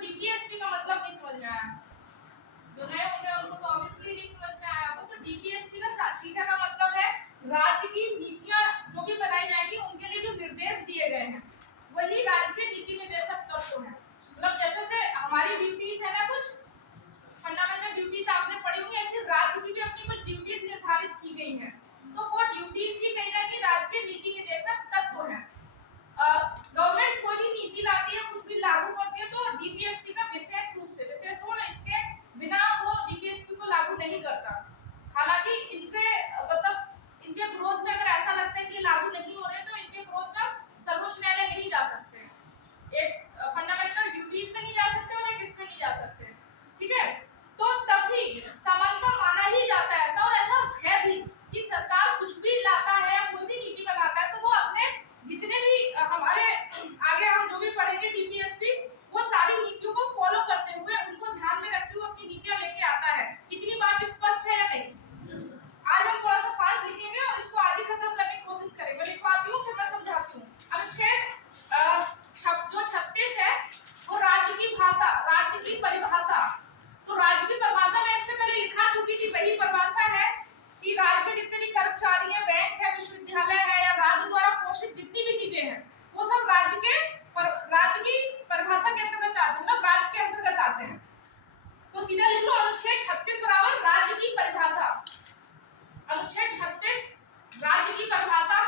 DPSP का मतलब नहीं समझ में आया, जो नए होंगे उनको तो ऑब्वियसली नहीं समझ में आया होगा। तो डीपीएसपी का सीधा का मतलब है राज्य की नीतियां जो भी बनाई जाएंगी उनके लिए जो निर्देश दिए गए हैं वही राज्य के नीति निर्देशक तत्व हैं। मतलब जैसे से हमारी ड्यूटीज है ना, कुछ फंडामेंटल ड्यूटीज आपने पढ़ी होंगी, ऐसी राज्य की भी अपनी कुछ ड्यूटीज निर्धारित की गई हैं। तो वो ड्यूटीज ही कहीं ना कहीं राज्य के नीति निर्देशक तत्व हैं। गवर्नमेंट कोई भी नीति लाती है, कुछ भी लागू करती है तो डीपीएसपी का विशेष रूप से विशेष हो ना, इसके बिना वो डीपीएसपी को लागू नहीं करता। हालांकि इनके मतलब इनके विरोध में अगर ऐसा लगता है कि लागू नहीं हो रहे तो इनके विरोध में सर्वोच्च न्यायालय नहीं जा सकते हैं। एक फंडामेंटल ड्यूटीज में नहीं जा सकते और एक इसमें नहीं जा सकते, ठीक है। तो तब भी समानता माना ही जाता है ऐसा, और ऐसा है भी कि सरकार कुछ भी लाता है या कोई भी नीति बनाता है तो वो अपने जितने भी हमारे आगे हम जो भी पढ़ेंगे डीपीएसपी वो सारी नीतियों को फॉलो करते हुए उनको ध्यान में रखते हुए अपनी नीतियां लेके आता है। इतनी बात स्पष्ट है या नहीं? आज हम थोड़ा सा फास्ट लिखेंगे और इसको आज ही खत्म करने की कोशिश करेंगे। मैं लिखवाती हूँ फिर मैं समझाती हूँ। अनुच्छेद जो 36 है वो राज्य की भाषा, राज्य की परिभाषा। तो राज्य की परिभाषा में इससे पहले लिखा चुकी थी, वही परिभाषा है कि राज्य के जितने भी कर्मचारी हैं, बैंक है, विश्वविद्यालय है या राज्य द्वारा पोषित जितनी भी चीजें हैं वो सब राज्य की परिभाषा के अंतर्गत आते हैं, मतलब राज्य के अंतर्गत आते हैं। तो सीधा लिख लो अनुच्छेद 36 बराबर राज्य की परिभाषा। अनुच्छेद 36 राज्य की परिभाषा।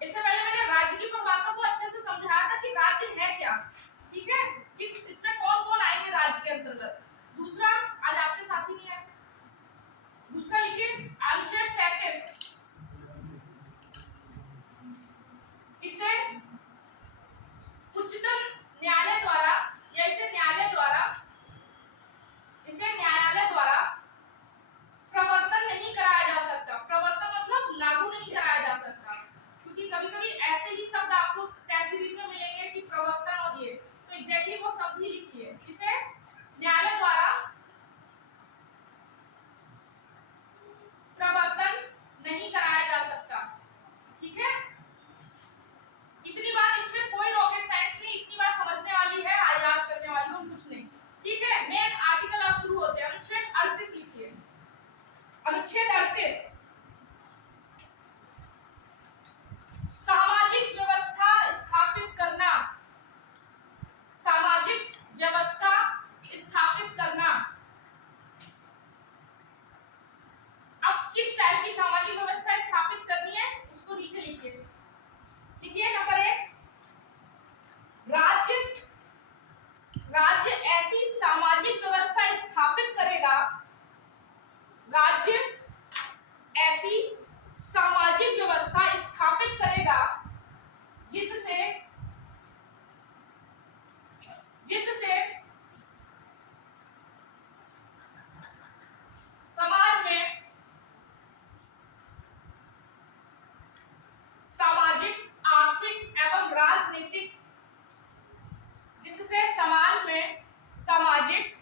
इससे पहले मैंने राज्य की परिभाषा को अच्छे से समझाया था कि राज्य है क्या, ठीक है, इसमें कौन कौन आएंगे राज्य के अंतर्गत। दूसरा, आज आपके साथ ही नहीं है, दूसरा लिखिए अनुच्छेद 37। इसे उच्चतम न्यायालय द्वारा या इसे न्यायालय द्वारा प्रवर्तन नहीं कराया जा सकता। प्रवर्तन मतलब लागू नहीं कराया जा सकता, क्योंकि कभी-कभी ऐसे ही शब्द आपको टेस्ट सीरीज में मिलेंगे कि प्रवर्तन और ये, तो एग्जैक्टली वो शब्द ही लिखिए। इसे न्यायालय द्वारा प्रवर्तन नहीं कराया जा सकता, ठीक है। इतनी बात, इसमें कोई रॉकेट साइंस नहीं, इतनी बात समझने वाली है, याद करने वाली और कुछ नहीं, ठीक है। मेन आर्टिकल अब शुरू होते हैं। अनुच्छेद 38 लिखिए। अनुच्छेद 38 सामाजिक व्यवस्था स्थापित करना। सामाजिक व्यवस्था स्थापित करना। अब किस टाइप की सामाजिक व्यवस्था स्थापित करनी है उसको नीचे लिखिए। लिखिए नंबर 1, राज्य ऐसी सामाजिक व्यवस्था स्थापित करेगा, राज्य ऐसी सामाजिक व्यवस्था स्थापित करेगा जिससे समाज में सामाजिक, आर्थिक एवं राजनीतिक, जिससे समाज में सामाजिक,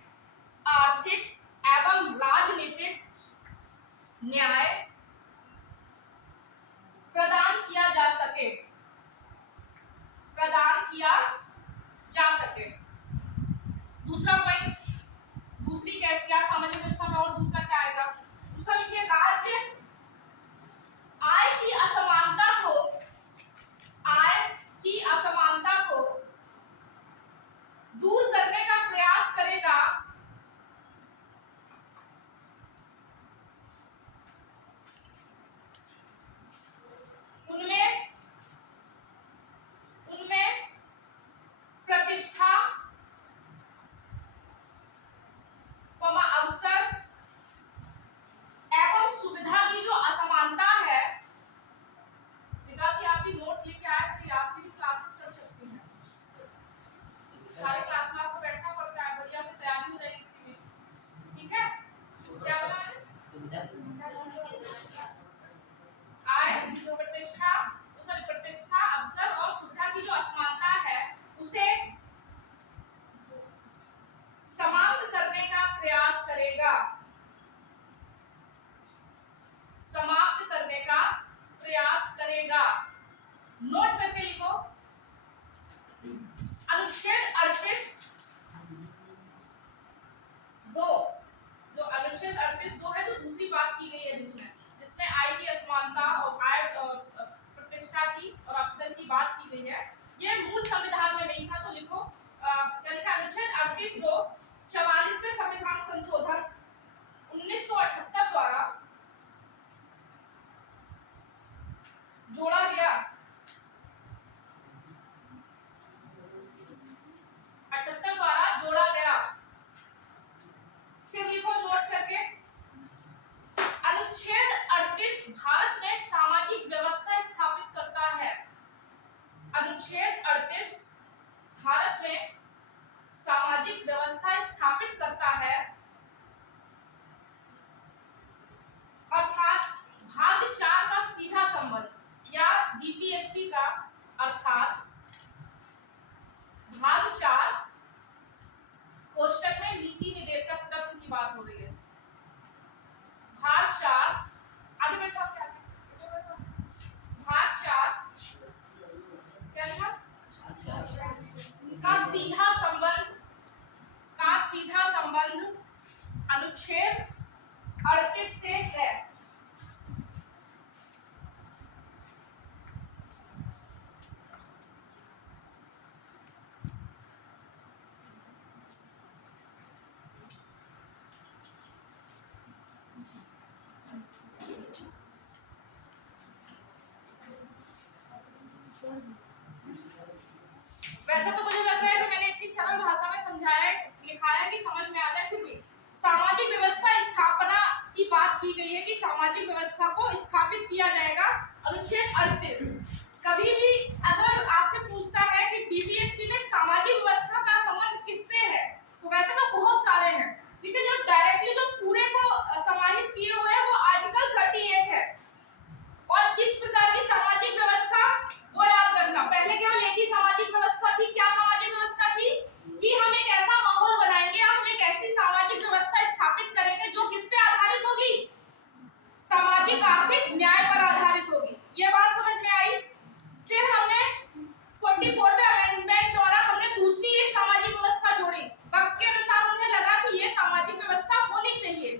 अनुच्छेद 38(2) है जो दूसरी बात की गई है, जिसमें आय की असमानता और आय प्रतिष्ठा की और अवसर की बात की गई है। ये मूल संविधान में नहीं था, तो लिखो क्या लिखा, अनुच्छेद 38(2) 44वें संविधान संशोधन 1978 द्वारा जोड़ा गया। 78 द्वारा जोड़ा गया। फिर लिखो नोट करके, अनुच्छेद 38 भारत में सामाजिक व्यवस्था स्थापित करता है। अनुच्छेद 38 भारत में सामाजिक व्यवस्था स्थापित करता है, अर्थात भाग 4 का सीधा संबंध या डीपीएसपी का, अर्थात भाग 4 कोष्टक में नीति निर्देशक तत्व की बात हो रही है। भाग 4 आगे बैठो, क्या भाग 4 क्या लिखा, का सीधा संबंध अनुच्छेद 38 से है। वैसे तो मुझे लग रहा है कि मैंने इतनी सरल भाषा में समझाया, लिखाया कि समझ में आ जाए। फिर भी सामाजिक व्यवस्था स्थापना की बात की गई है कि सामाजिक व्यवस्था को स्थापित किया जाएगा, अनुच्छेद 38। कभी भी अगर आपसे पूछता है कि डीपीएसपी में सामाजिक व्यवस्था का संबंध किससे है, तो वैसे तो बहुत सारे हैं, लेकिन जो डायरेक्टली जो पूरे को समाहित किए हुए हैं वो आर्टिकल 38 है। और किस प्रकार की सामाजिक व्यवस्था, वो याद रखना। पहले केवल एक ही सामाजिक व्यवस्था थी। क्या सामाजिक व्यवस्था थी कि हम एक ऐसा माहौल बनाएंगे, हम एक ऐसी सामाजिक व्यवस्था स्थापित करेंगे जो किस पे आधारित होगी, सामाजिक आर्थिक न्याय पर आधारित होगी। ये बात समझ में आई। फिर हमने 44वें अमेंडमेंट द्वारा हमने दूसरी एक सामाजिक व्यवस्था जोड़ी। वक्त के अनुसार उन्हें लगा कि ये सामाजिक व्यवस्था होनी चाहिए।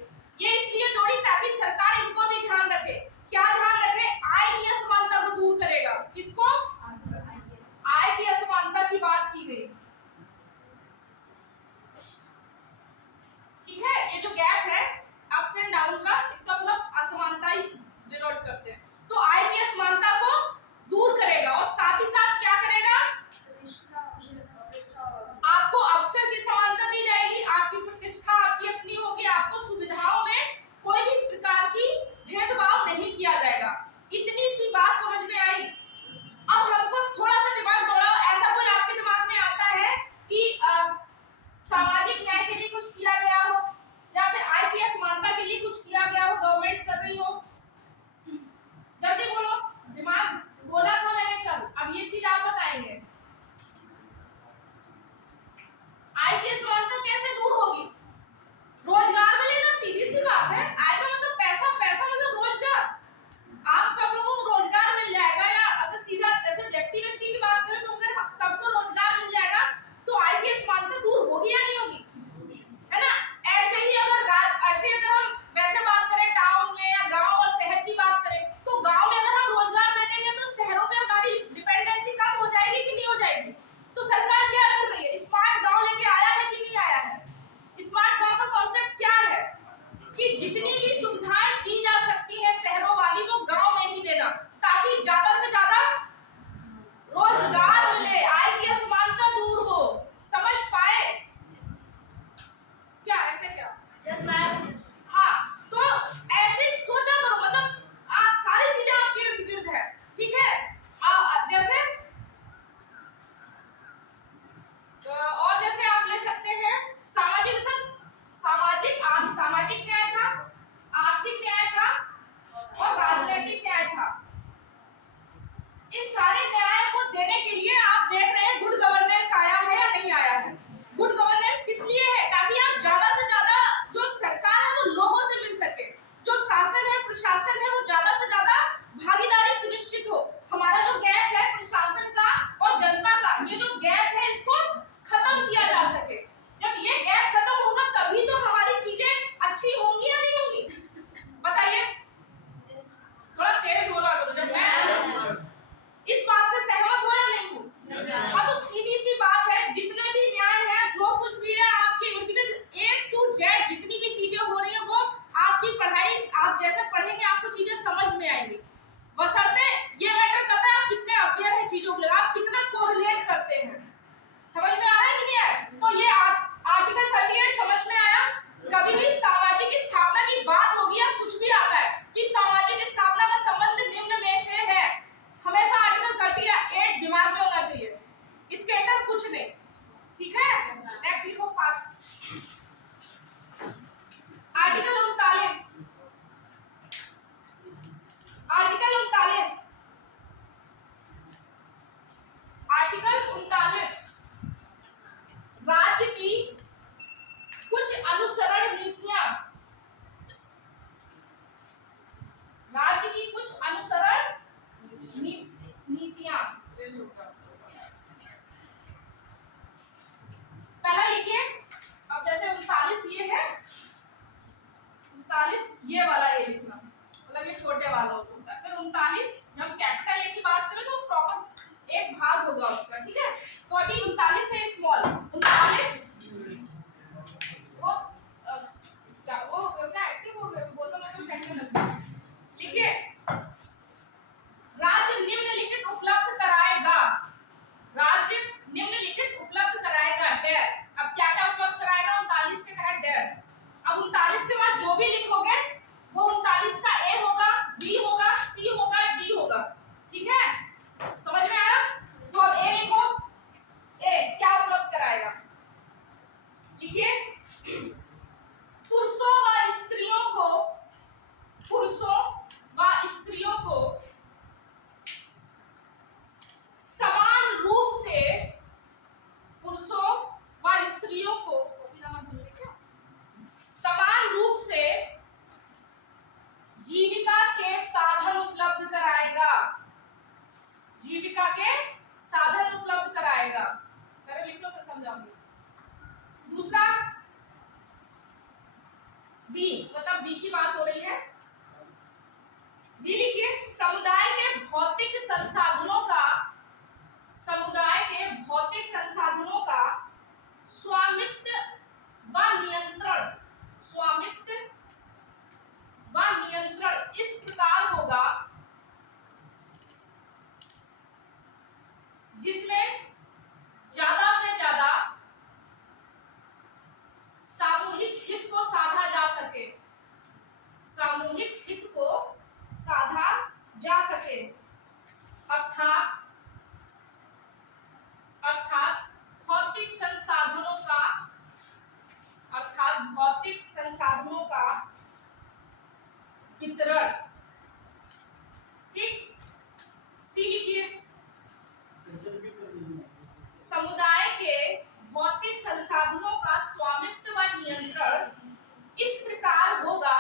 ये इसलिए जोड़ी ताकि सरकार इनको भी ध्यान रखे। क्या ध्यान रखे, आय की असमानता को दूर करेगा। किसको, आय की असमानता की बात की गई। ठीक है, ये जो गैप है अप्स एंड डाउन का, इसका मतलब असमानता ही डिनोट करते हैं। तो आय की असमानता को दूर करेगा और साथ ही साथ क्या करेगा, आपको अवसर की समानता दी जाएगी, आपकी प्रतिष्ठा आपकी अपनी होगी, आपको सुविधाओं में कोई भी प्रकार की भेदभाव नहीं किया जाएगा। इतनी सी बात समझ में आई। अब हमको थोड़ा सा दिमाग दौड़ाओ। ऐसा कोई आपके दिमाग में आता है कि सामाजिक न्याय के लिए कुछ किया गया हो या फिर आय की असमानता के लिए कुछ किया गया हो, गवर्नमेंट कर रही हो? जल्दी बोलो, दिमाग बोला था मैंने कल, अब ये चीज आप बताएंगे। आय की असमानता कैसे दूर होगी, रोजगार मिलेगा, सीधी सी बात है। आय का मतलब पैसा, पैसा मतलब रोजगार। आप सब लोगों को रोजगार मिल जाएगा, या अगर सीधा जैसे व्यक्ति की बात करें तो अगर सबको रोजगार मिल जाएगा तो आय की असमानता दूर होगी या नहीं होगी, है ना? ऐसे ही अगर हम वैसे बात करें टाउन में या गांव और शहर की बात करें, तो गांव में अगर हम रोजगार दे देंगे तो शहरों पे हमारी डिपेंडेंसी कम हो जाएगी कि नहीं हो जाएगी? तो सरकार क्या कर रही है, स्मार्ट गांव लेके आया है कि नहीं आया है? स्मार्ट गांव का कॉन्सेप्ट क्या है कि जितनी भी सुविधाएं दी जा सकती है शहरों वाली, वो गांव में ही देना, ताकि ज्यादा से ज्यादा रोजगार मिले, आय की असमानता दूर हो। समझ पाए क्या? ऐसे क्या? Yes ma'am. हाँ, तो ऐसे सोचा करो, मतलब आप सारी चीजें आपके इर्द गिर्द है। ठीक है, जैसे और जैसे आप ले सकते हैं सामाजिक न्याय था, आर्थिक न्याय था और राजनीतिक न्याय था। इन सारे न्याय को देने के लिए आप देख रहे हैं गुड गवर्नेंस आया है या नहीं आया है। गुड गवर्नेंस किस लिए है, ताकि आप ज्यादा से ज्यादा जो सरकार बी, मतलब बी की बात हो रही है। बी लिखिए, समुदाय के भौतिक संसाधनों का, समुदाय के भौतिक संसाधनों का स्वामित्व व नियंत्रण, स्वामित्व व नियंत्रण इस प्रकार होगा जिसमें ज्यादा से ज्यादा सामूहिक हित को साधा जा सके, सामूहिक हित को साधा जा सके, अर्थात भौतिक संसाधनों का, अर्थात भौतिक संसाधनों का वितरण। ठीक, सी लिखिए, समुदाय के भौतिक संसाधनों का स्वामित्व व नियंत्रण इस प्रकार होगा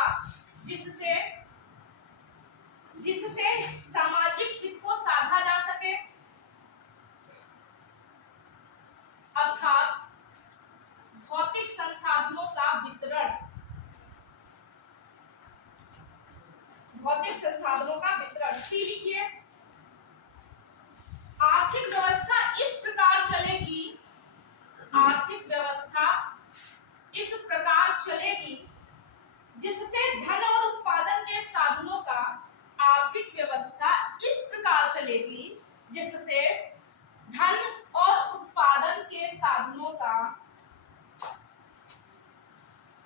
जिससे सामाजिक हित को साधा जा सके, अर्थात भौतिक संसाधनों का वितरण, भौतिक संसाधनों का वितरण। सी लिखिए, आर्थिक व्यवस्था इस प्रकार चलेगी, आर्थिक व्यवस्था इस प्रकार चलेगी जिससे धन और उत्पादन के साधनों का, आर्थिक व्यवस्था इस प्रकार चलेगी जिससे धन और उत्पादन के साधनों का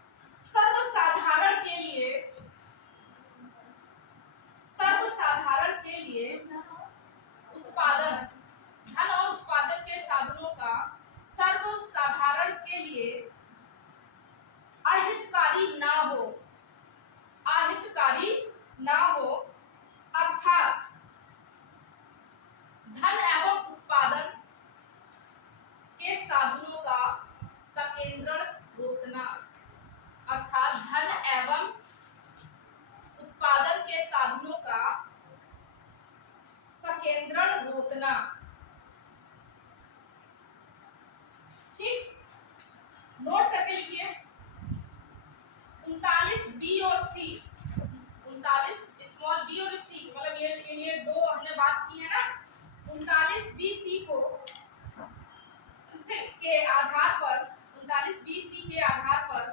सर्वसाधारण के लिए, सर्वसाधारण के लिए उत्पादन, धन और उत्पादन के साधनों का सर्वसाधारण के लिए अहितकारी ना हो, अहितकारी ना हो, अर्थात धन एवं उत्पादन के साधनों का संकेंद्रण रोकना, अर्थात धन एवं उत्पादन के साधनों का संकेंद्रण रोकना। ठीक, नोट करके लिखिए, 39 बी और सी, 39 स्मॉल बी और सी, मतलब ये दो हमने बात की है ना, 39 बी सी को के आधार पर, 39 बी सी के आधार पर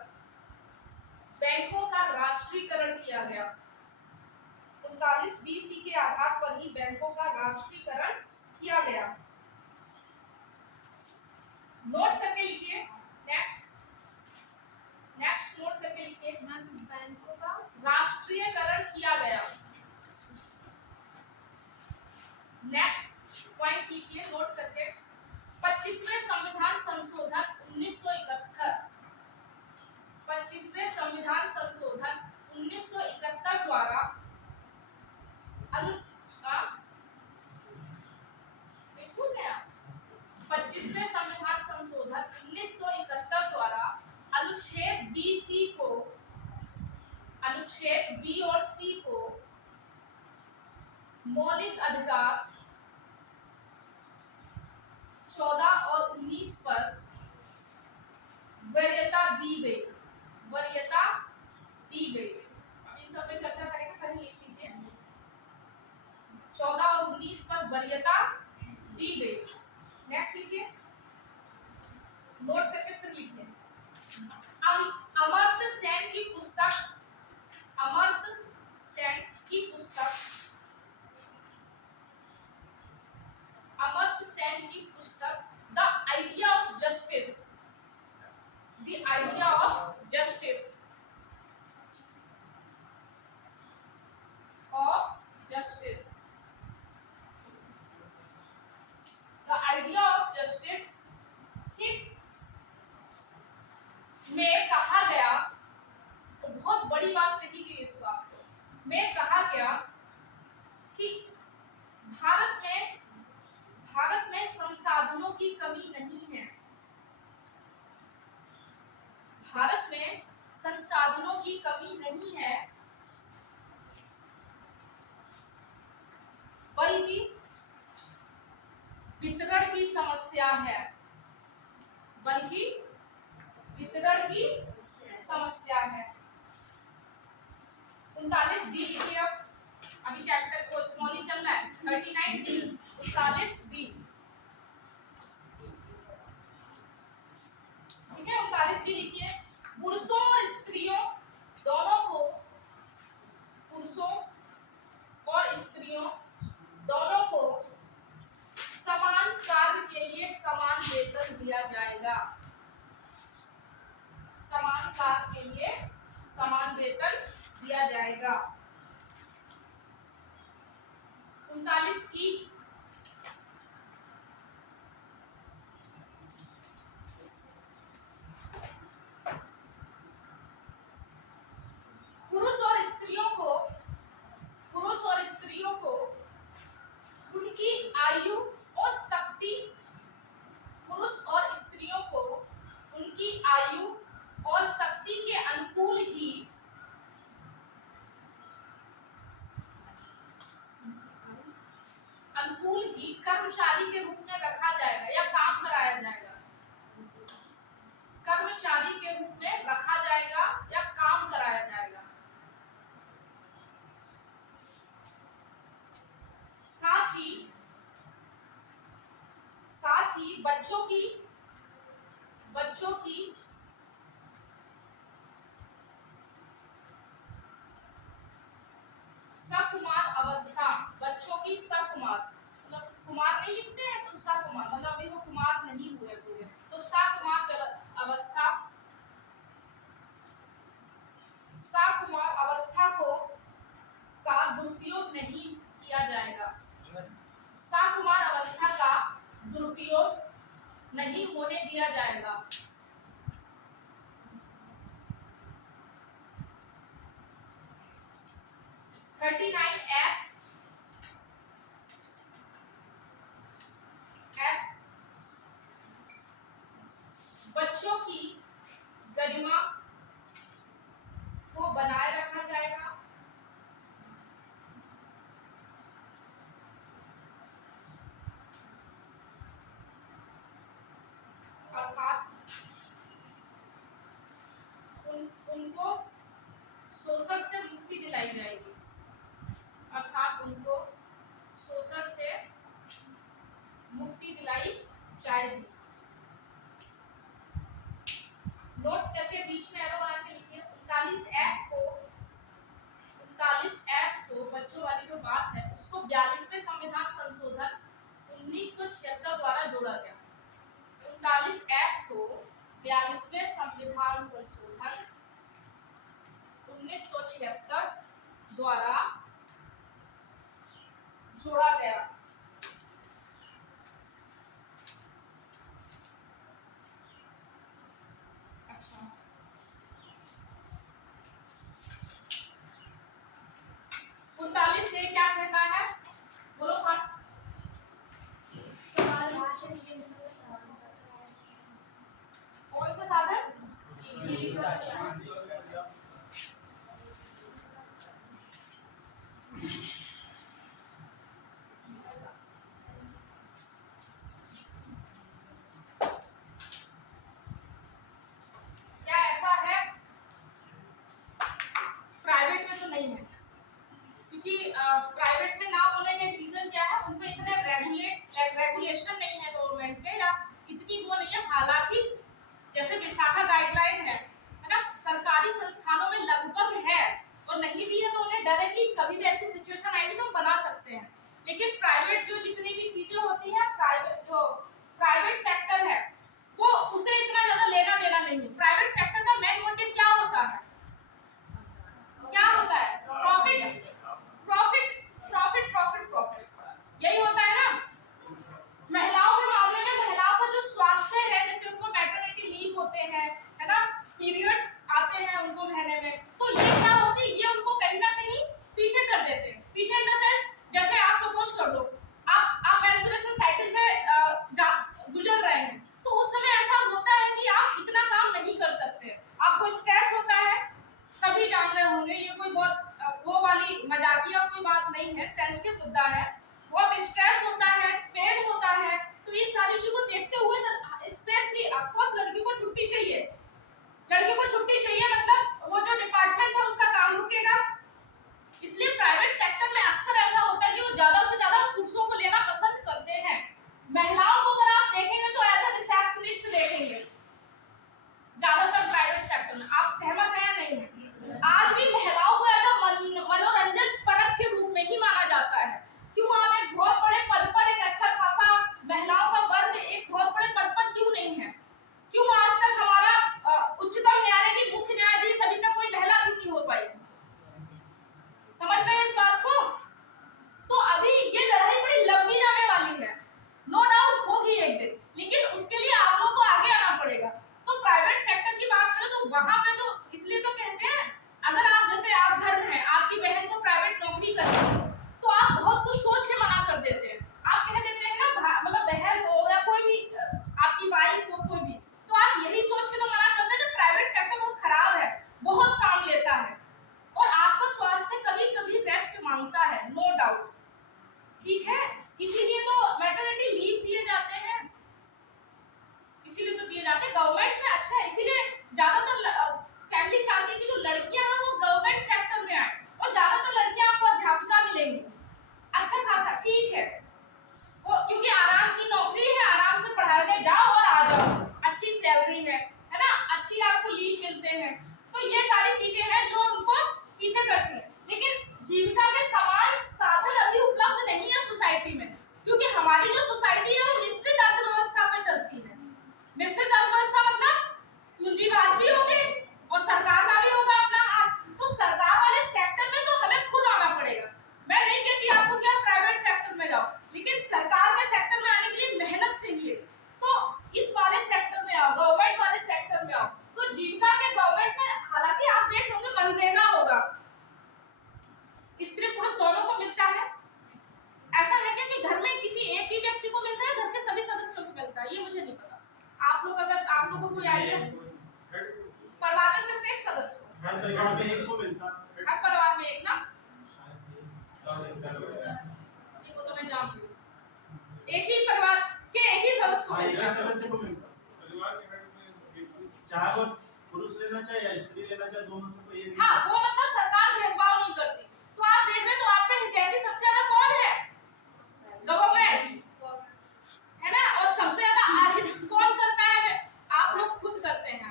बैंकों का राष्ट्रीयकरण किया गया, 39 बी सी के आधार पर ही बैंकों का राष्ट्रीयकरण किया गया। नोट करके लिखिए, नेक्स्ट नोट करके लिखिए, बैंकों का राष्ट्रीयकरण किया गया। नेक्स्ट पॉइंट लिखिए नोट करके, 25वें संविधान संशोधन 1971, 25वें संविधान संशोधन 1971 द्वारा छूट गया, 25वें संविधान संशोधन 1971 द्वारा अनुच्छेद बी सी को, अनुच्छेद बी और सी को मौलिक अधिकार 14 और 19 पर वरीयता दी गई, वरीयता दी गई। इन सब पे चर्चा करेंगे, पहले लिख लीजिए, 14 और 19 पर वरीयता दी गई। नेक्स्ट लिखिए, नोट करके फिर लिखिए, अमर्त्य सेन की पुस्तक, अमर्त्य सेन की पुस्तक, अमर्त्य सेन की पुस्तक the idea of justice, the idea of justice, of justice, the idea of justice, ठीक, में कहा गया, तो बहुत बड़ी बात कही गई इस बात को, में कहा गया कि भारत में संसाधनों की कमी नहीं है, भारत में संसाधनों की कमी नहीं है, बल्कि वितरण की समस्या है, बल्कि वितरण की समस्या है। 39 डी लिखिए अब, अभी कैपिटल को स्मॉल ही चल रहा है। 39 डी, 39 डी, ठीक है। 39 डी लिखिए, पुरुषों और स्त्रियों दोनों को, पुरुषों और स्त्रियों दोनों को समान कार्य के लिए समान वेतन दिया जाएगा। समान कार्य के लिए समान वेतन दिया जाएगा। 39 की, पुरुष और स्त्रियों को, पुरुष और स्त्रियों को उनकी आयु और शक्ति, पुरुष और स्त्रियों को उनकी आयु और शक्ति के अनुकूल ही कर्मचारी के रूप में रखा जाएगा या काम कराया जाएगा। कर्मचारी के रूप में रखा जाएगा या काम कराया जाएगा। साथ ही बच्चों की सकुमार अवस्था, बच्चों की सकुमार, मतलब कुमार नहीं लिखते हैं तो सकुमार, मतलब अभी वो कुमार नहीं हुए पूरे, तो सकुमार अवस्था, सकुमार अवस्था को का दुरुपयोग नहीं किया जाएगा। सकुमार अवस्था का दुरुपयोग नहीं होने दिया जाएगा। बच्चों की गरिमा को बनाए रखा जाएगा। अर्थात उनको शोषण से मुक्ति दिलाई जाएगी। अर्थात उनको शोषण से मुक्ति दिलाई जाएगी। नोट करके बीच में एरो बना के लिखिए। 39F को बच्चों वाली जो बात है उसको 42वें संविधान संशोधन 1976 द्वारा जोड़ा गया। 39F को 42वें संविधान संशोधन 1976 द्वारा जोड़ा गया। अच्छा, 39 से क्या कहता है, बोलो पास। कौन सा साधन? क्या ऐसा है? प्राइवेट में तो नहीं है, क्योंकि प्राइवेट में ना होने का रीजन क्या है, उन पे इतने रेगुलेशन नहीं है गवर्नमेंट के, या इतनी वो नहीं है। हालांकि जैसे विशाखा गाइडलाइन है ना, सरकारी संस्थानों में लगभग है, और नहीं भी है तो उन्हें डर है कि कभी भी ऐसी सिचुएशन आएगी तो हम बना सकते हैं। लेकिन प्राइवेट जो जितनी भी चीजें होती है, प्राइवेट सेक्टर है वो उसे इतना ज्यादा लेना देना नहीं है। प्राइवेट सेक्टर का मेन मोटिव क्या होता है? क्या होता है? Profit profit profit profit profit, यही होता है ना। महिलाओं के मामले में महिलाओं का जो स्वास्थ्य है, जैसे उनको मैटरनिटी लीव होते हैं, है ना, पीरियड्स आते हैं उनको महीने में, तो ये क्या होती है, ये उनको कहीं ना कहीं पीछे कर देते हैं। पीछे इन द सेंस, जैसे आप सपोज कर लो आप मेंस्ट्रुएशन साइकिल से गुजर रहे हैं, तो उस समय ऐसा होता है कि आप इतना काम नहीं कर सकते, आपको स्ट्रेस होता है। सभी जान रहे होंगे, ये कोई बहुत वो वाली मजाकिया कोई बात नहीं है, सेंसिटिव मुद्दा है। बहुत स्ट्रेस होता है, पेन होता है, तो इन सारी चीजों को देखते हुए स्पेशली ऑफकोर्स लड़की को छुट्टी चाहिए। लड़की को छुट्टी चाहिए, मतलब वो जो डिपार्टमेंट है उसका काम रुकेगा, नहीं है। आज भी महिलाओं को ऐसा मनोरंजन परक के रूप में ही माना जाता है। क्यों आप एक बहुत बड़े पद पर, एक अच्छा खासा महिलाओं का वर्ग एक बहुत बड़े पद पर क्यों नहीं है? क्यों आज तक हमारा उच्चतम न्यायालय की मुख्य न्यायाधीश अभी तक कोई महिला क्यों नहीं हो पाई? समझ रहे हैं इस बात को? तो अभी ये लड़ाई बड़ी लंबी जाने वाली है, नो डाउट होगी एक दिन, लेकिन उसके लिए आप लोगों को आगे आना पड़ेगा। तो प्राइवेट सेक्टर की बात करें तो वहां पे तो इसलिए तो कहते हैं, अगर आप जैसे आप घर में हैं, आपकी बहन को प्राइवेट नौकरी करनी है, तो आप बहुत कुछ सोच के मना कर देते हैं। आप कह देते हैं ना, मतलब बहन हो या कोई भी आपकी वाइफ हो कोई भी, तो आप यही सोच के तो मना करते हैं कि प्राइवेट सेक्टर बहुत खराब है, बहुत काम लेता है और आपका स्वास्थ्य कभी कभी रेस्ट मांगता है, नो डाउट, ठीक है। इसीलिए तो मैटरनिटी लीव दिए जाते हैं, इसीलिए तो दिए जाते हैं। गवर्नमेंट में अच्छा है, इसीलिए ज्यादातर फैमिली चाहती है कि जो लड़कियां हैं वो गवर्नमेंट सेक्टर में आए, और ज्यादातर लड़कियां आपको अध्यापिका मिलेंगी, अच्छा खासा, ठीक है, वो क्योंकि आराम की नौकरी है, आराम से पढ़ाने जाओ और आ जाओ, अच्छी सैलरी है ना, अच्छी आपको लीव मिलते हैं। तो ये सारी चीजें हैं जो उनको पीछे करती है, लेकिन जीविका के समान साधन अभी उपलब्ध नहीं है सोसाइटी में, क्योंकि हमारी जो सोसाइटी है वो मिश्रित अर्थव्यवस्था पे चलती है। मिश्रित अर्थव्यवस्था मतलब पूंजीवाद भी होंगे और सरकार का भी होगा अपना हाथ, तो सरकार वाले सेक्टर में तो हमें खुद आना पड़ेगा। मैं नहीं कहती आपको कि आप प्राइवेट सेक्टर में जाओ, लेकिन सरकार के सेक्टर में आने के लिए मेहनत चाहिए, तो इस वाले सेक्टर में आओ, गवर्नमेंट वाले सेक्टर में आओ। तो जीविका के गवर्नमेंट में हालांकि आप देख होंगे मनरेगा होगा, स्त्री पुरुष दोनों को मिलता है, ऐसा है क्या कि घर में किसी एक ही व्यक्ति को मिलता है, घर के सभी सदस्यों को मिलता है? ये मुझे नहीं पता। आप लोग, अगर आप लोगों को कोई आइडिया, परिवार में सिर्फ एक सदस्य को, हर परिवार में एक को मिलता है, हर परिवार में एक ना, ये वो तो मैं जानती हूँ, एक ही परिवार के एक ही सदस्य को मिलता है, सदस्य को मिलता है परिवार के हेड में, चाहे वो पुरुष लेना चाहे या स्त्री लेना चाहे, दोनों से कोई एक। हाँ, वो मतलब सरकार भेदभाव नहीं करती। तो आप देख रहे, तो आपके हितैषी सबसे ज्यादा कौन है? गवर्नमेंट है ना, और सबसे ज्यादा आहित कौन करता है? आप लोग खुद करते हैं।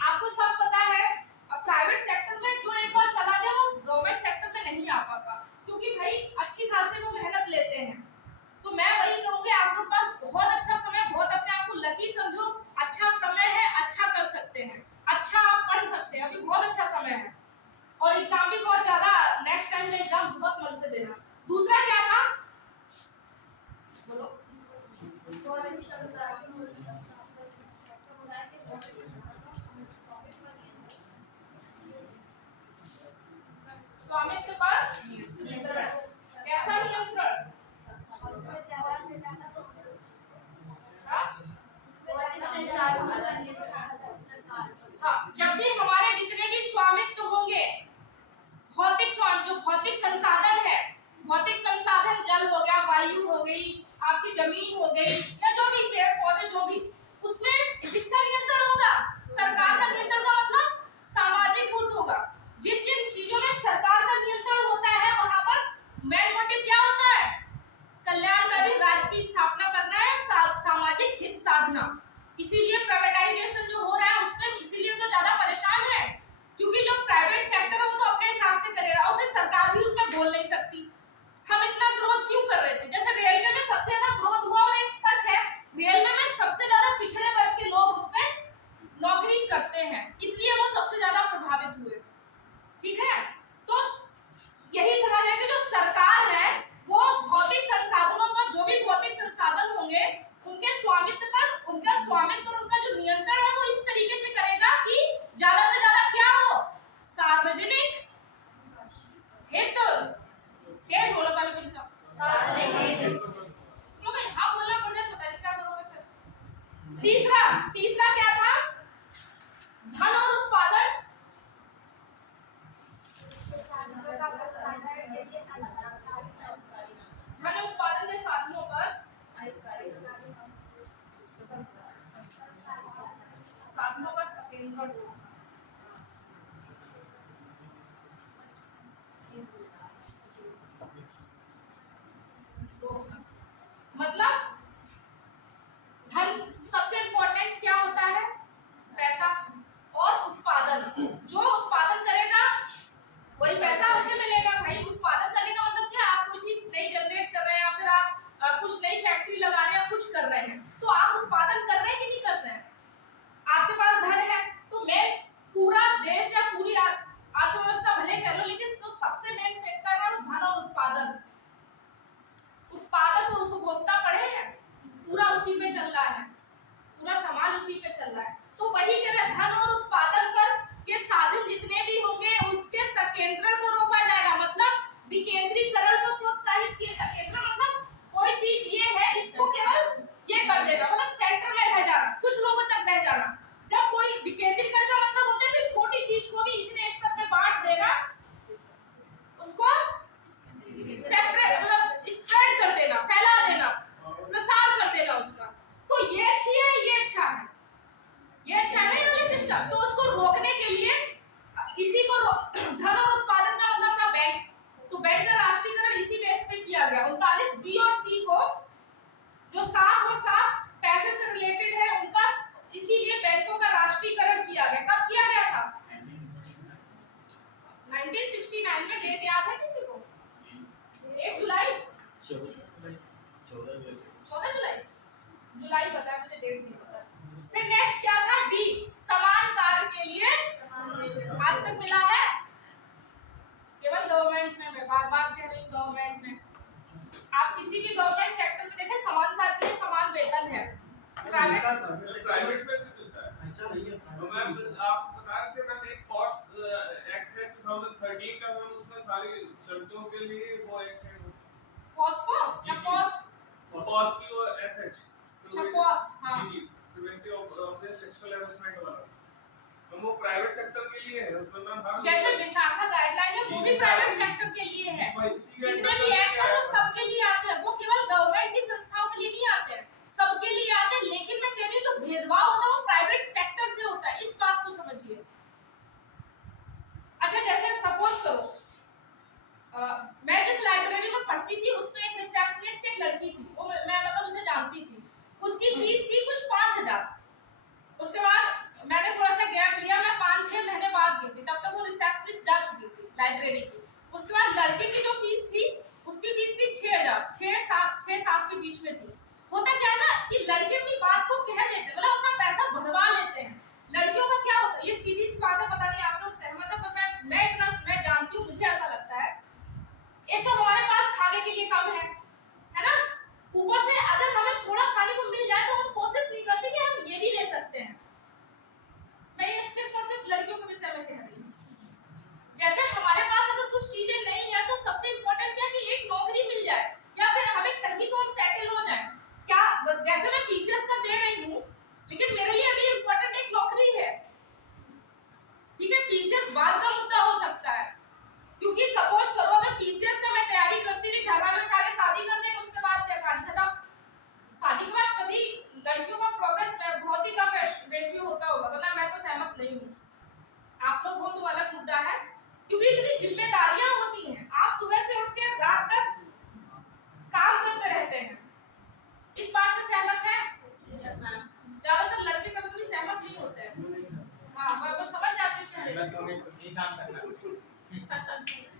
आपको सब पता है, अब प्राइवेट सेक्टर में जो एक बार चला गया वो गवर्नमेंट सेक्टर में नहीं आ पाता, क्योंकि भाई अच्छी खासी वो मेहनत लेते हैं। तो मैं वही कहूंगी, आपके पास बहुत अच्छा समय, बहुत अपने आप को लकी समझो, अच्छा समय है, अच्छा कर सकते हैं, अच्छा आप पढ़ सकते हैं, अभी बहुत अच्छा समय है, और एग्जाम भी बहुत ज्यादा, नेक्स्ट टाइम में एग्जाम बहुत मन से देना। दूसरा क्या था, बोलो। स्वामित्व पर नियंत्रण, कैसा नियंत्रण? हाँ, जब भी हमारे जितने भी स्वामित्व होंगे, भौतिक स्वामित्व, जो भौतिक संसाधन है, भौतिक संसाधन जल हो गया, वायु हो गई, आपकी जमीन हो गई, या जो भी पेड़ पौधे, जो भी, उसमें किसका नियंत्रण होगा? सरकार का नियंत्रण का मतलब सामाजिक हित होगा। जिन जिन चीजों में सरकार का नियंत्रण होता है, वहां पर मेन मोटिव क्या होता है? कल्याणकारी राज्य की स्थापना करना है, सामाजिक हित साधना। इसीलिए प्राइवेटाइजेशन जो हो रहा है उसमें इसीलिए तो ज्यादा परेशान है, क्योंकि जो प्राइवेट सेक्टर है वो तो अपने हिसाब से करेगा, और फिर सरकार भी उसमें बोल नहीं सकती। हम इतना ग्रोथ क्यों कर रहे थे? जैसे रेलवे में सबसे ज्यादा ग्रोथ हुआ, और एक सच है, रेलवे में सबसे ज्यादा पिछड़े वर्ग के लोग उसमें नौकरी करते हैं, इसलिए वो सबसे ज्यादा प्रभावित हुए, ठीक है। तो यही कहा जाए कि जो सरकार है वो भौतिक संसाधनों पर, जो भी भौतिक संसाधन होंगे उनके स्वामित्व पर, उनका स्वामित्व और उनका जो नियंत्रण है वो इस तरीके से करेगा कि ज्यादा से ज्यादा क्या हो? सार्वजनिक हित। तेज बोलो पहले तुम सब। लोग यहाँ बोलना पड़ जाए, पता नहीं क्या करोगे फिर। तीसरा क्या था? धन और उत्पादन। धन उत्पादन के साधनों पर, साधनों का संकेंद्रण, मतलब धन सबसे इंपॉर्टेंट क्या होता है? पैसा और उत्पादन। जो वो प्राइवेट सेक्टर के लिए है, उसमें मैम हर जैसे विशाखा गाइडलाइन है वो भी प्राइवेट सेक्टर के लिए है, जितने भी एक्ट है वो सबके लिए आते हैं, वो केवल गवर्नमेंट की संस्थाओं के लिए नहीं आते हैं, सबके लिए आते हैं। लेकिन मैं कह रही हूँ तो भेदभाव होता है वो प्राइवेट सेक्टर से होता है, इस बात को समझिए। अच्छा जैसे सपोज करो मैं जिस लाइब्रेरी में पढ़ती थी उसमें एक रिसेप्शनिस्ट एक लड़की थी, वो मैं मतलब उसे जानती थी, उसकी फीस थी कुछ 5000। उसके बाद मैंने थोड़ा सा गैप लिया, मैं 5-6 महीने बाद गई थी, तब तक वो रिसेप्शनिस्ट जा चुकी थी लाइब्रेरी की। उसके बाद लड़के की जो फीस थी उसकी फीस थी 6000, 6-7 के बीच में थी। होता क्या है ना कि लड़के अपनी बात को कह देते हैं, मतलब अपना पैसा बढ़वा लेते हैं। लड़कियों का क्या होता है, ये सीधी सी बात है, पता नहीं आप लोग सहमत है, पर मैं जानती हूँ, मुझे ऐसा लगता है। एक तो हमारे पास खाने के लिए कम है ना, ऊपर से अगर हमें थोड़ा खाने को मिल जाए तो हम कोशिश नहीं करते कि हम ये भी ले सकते हैं। मैं ये सिर्फ और सिर्फ लड़कियों के विषय में कह रही हूँ। जैसे हमारे पास अगर कुछ चीजें नहीं है तो सबसे इम्पोर्टेंट क्या कि एक नौकरी मिल जाए या फिर हमें कहीं तो हम सेटल हो जाए। क्या जैसे मैं पीसीएस का दे रही हूँ, लेकिन मेरे लिए अभी इम्पोर्टेंट एक नौकरी है, ठीक है। पीसीएस बाद का मुद्दा हो सकता है, क्योंकि सपोज करो अगर पीसीएस का मैं तैयारी करती रही, घर वाले उठा के शादी कर देंगे, उसके बाद क्या कहानी खत्म। शादी के बाद कभी लड़कियों का प्रोग्रेस बहुत ही कम रेशियो होता होगा, वरना मैं तो सहमत नहीं हूँ। आप लोग हो तो अलग मुद्दा है, क्योंकि इतनी जिम्मेदारियां होती हैं, आप सुबह से उठ के रात तक काम करते रहते हैं। इस बात से सहमत है? ज्यादातर लड़के कभी कभी सहमत नहीं होते हैं। हाँ मैं समझ जाती हूँ चेहरे से।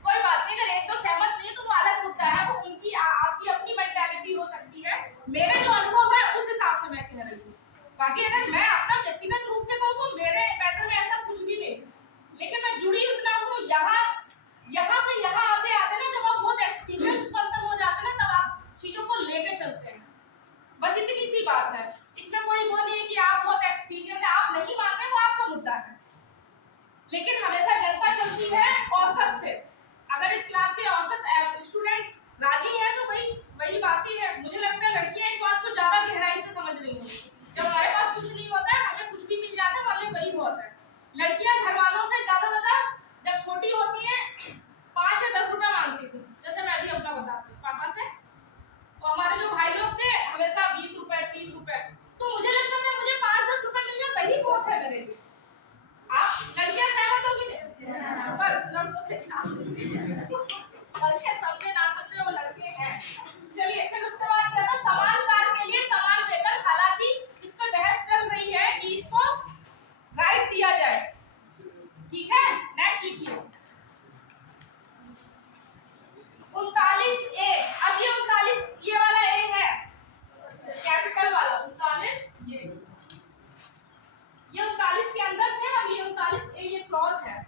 कोई बात नहीं, अगर एक तो सहमत नहीं है तो वो अलग मुद्दा है, वो उनकी आपकी अपनी मेंटालिटी हो सकती है। मेरे जो अनुभव है उस हिसाब से मैं कह रही हूँ। बाकी अगर मैं अपना व्यक्तिगत रूप से कहूँ तो मेरे मैटर में ऐसा कुछ भी नहीं, लेकिन मैं जुड़ी उतना हूँ यहाँ से यहाँ आते आते ना, जब आप बहुत एक्सपीरियंस पर्सन हो जाते हैं ना, तब आप चीजों को लेके चलते हैं। बस इतनी सी बात है, इसमें कोई वो नहीं है कि आप बहुत एक्सपीरियंस है, आप नहीं मान रहे वो आपका मुद्दा है। लेकिन हमेशा जनता चलती है औसत से। अगर इस क्लास के औसत स्टूडेंट राजी है तो वही बात ही है। मुझे लगता है लड़कियां इस बात को ज्यादा गहराई से समझ रही होंगी। जब हमारे पास कुछ नहीं होता है, हमें कुछ भी मिल जाता है, वाले वही बहुत है। लड़कियां घर वालों से ज्यादा जब छोटी होती हैं 5 या 10 रुपए मांगती थी, जैसे मैं भी अपना बताती हूँ पापा से, और हमारे जो भाई लोग थे हमेशा 20 रुपए 30 रुपए, तो मुझे लगता था मुझे 5-10 रुपए मिल जाए वही बहुत है मेरे लिए। आप लड़कियां सहमत होगी? बस लड़कों से क्या, लड़के समझे ना समझे वो लड़के हैं। चलिए फिर उसके बाद क्या था, समान कार्य के लिए समान वेतन। हालांकि इस पर बहस चल रही है कि इसको राइट दिया जाए, ठीक है। नेक्स्ट लिखिए 39A। अब ये 39 ये वाला ए है, कैपिटल वाला 39 ये 39 के अंदर थे, अब ये 39A ये क्लॉज है।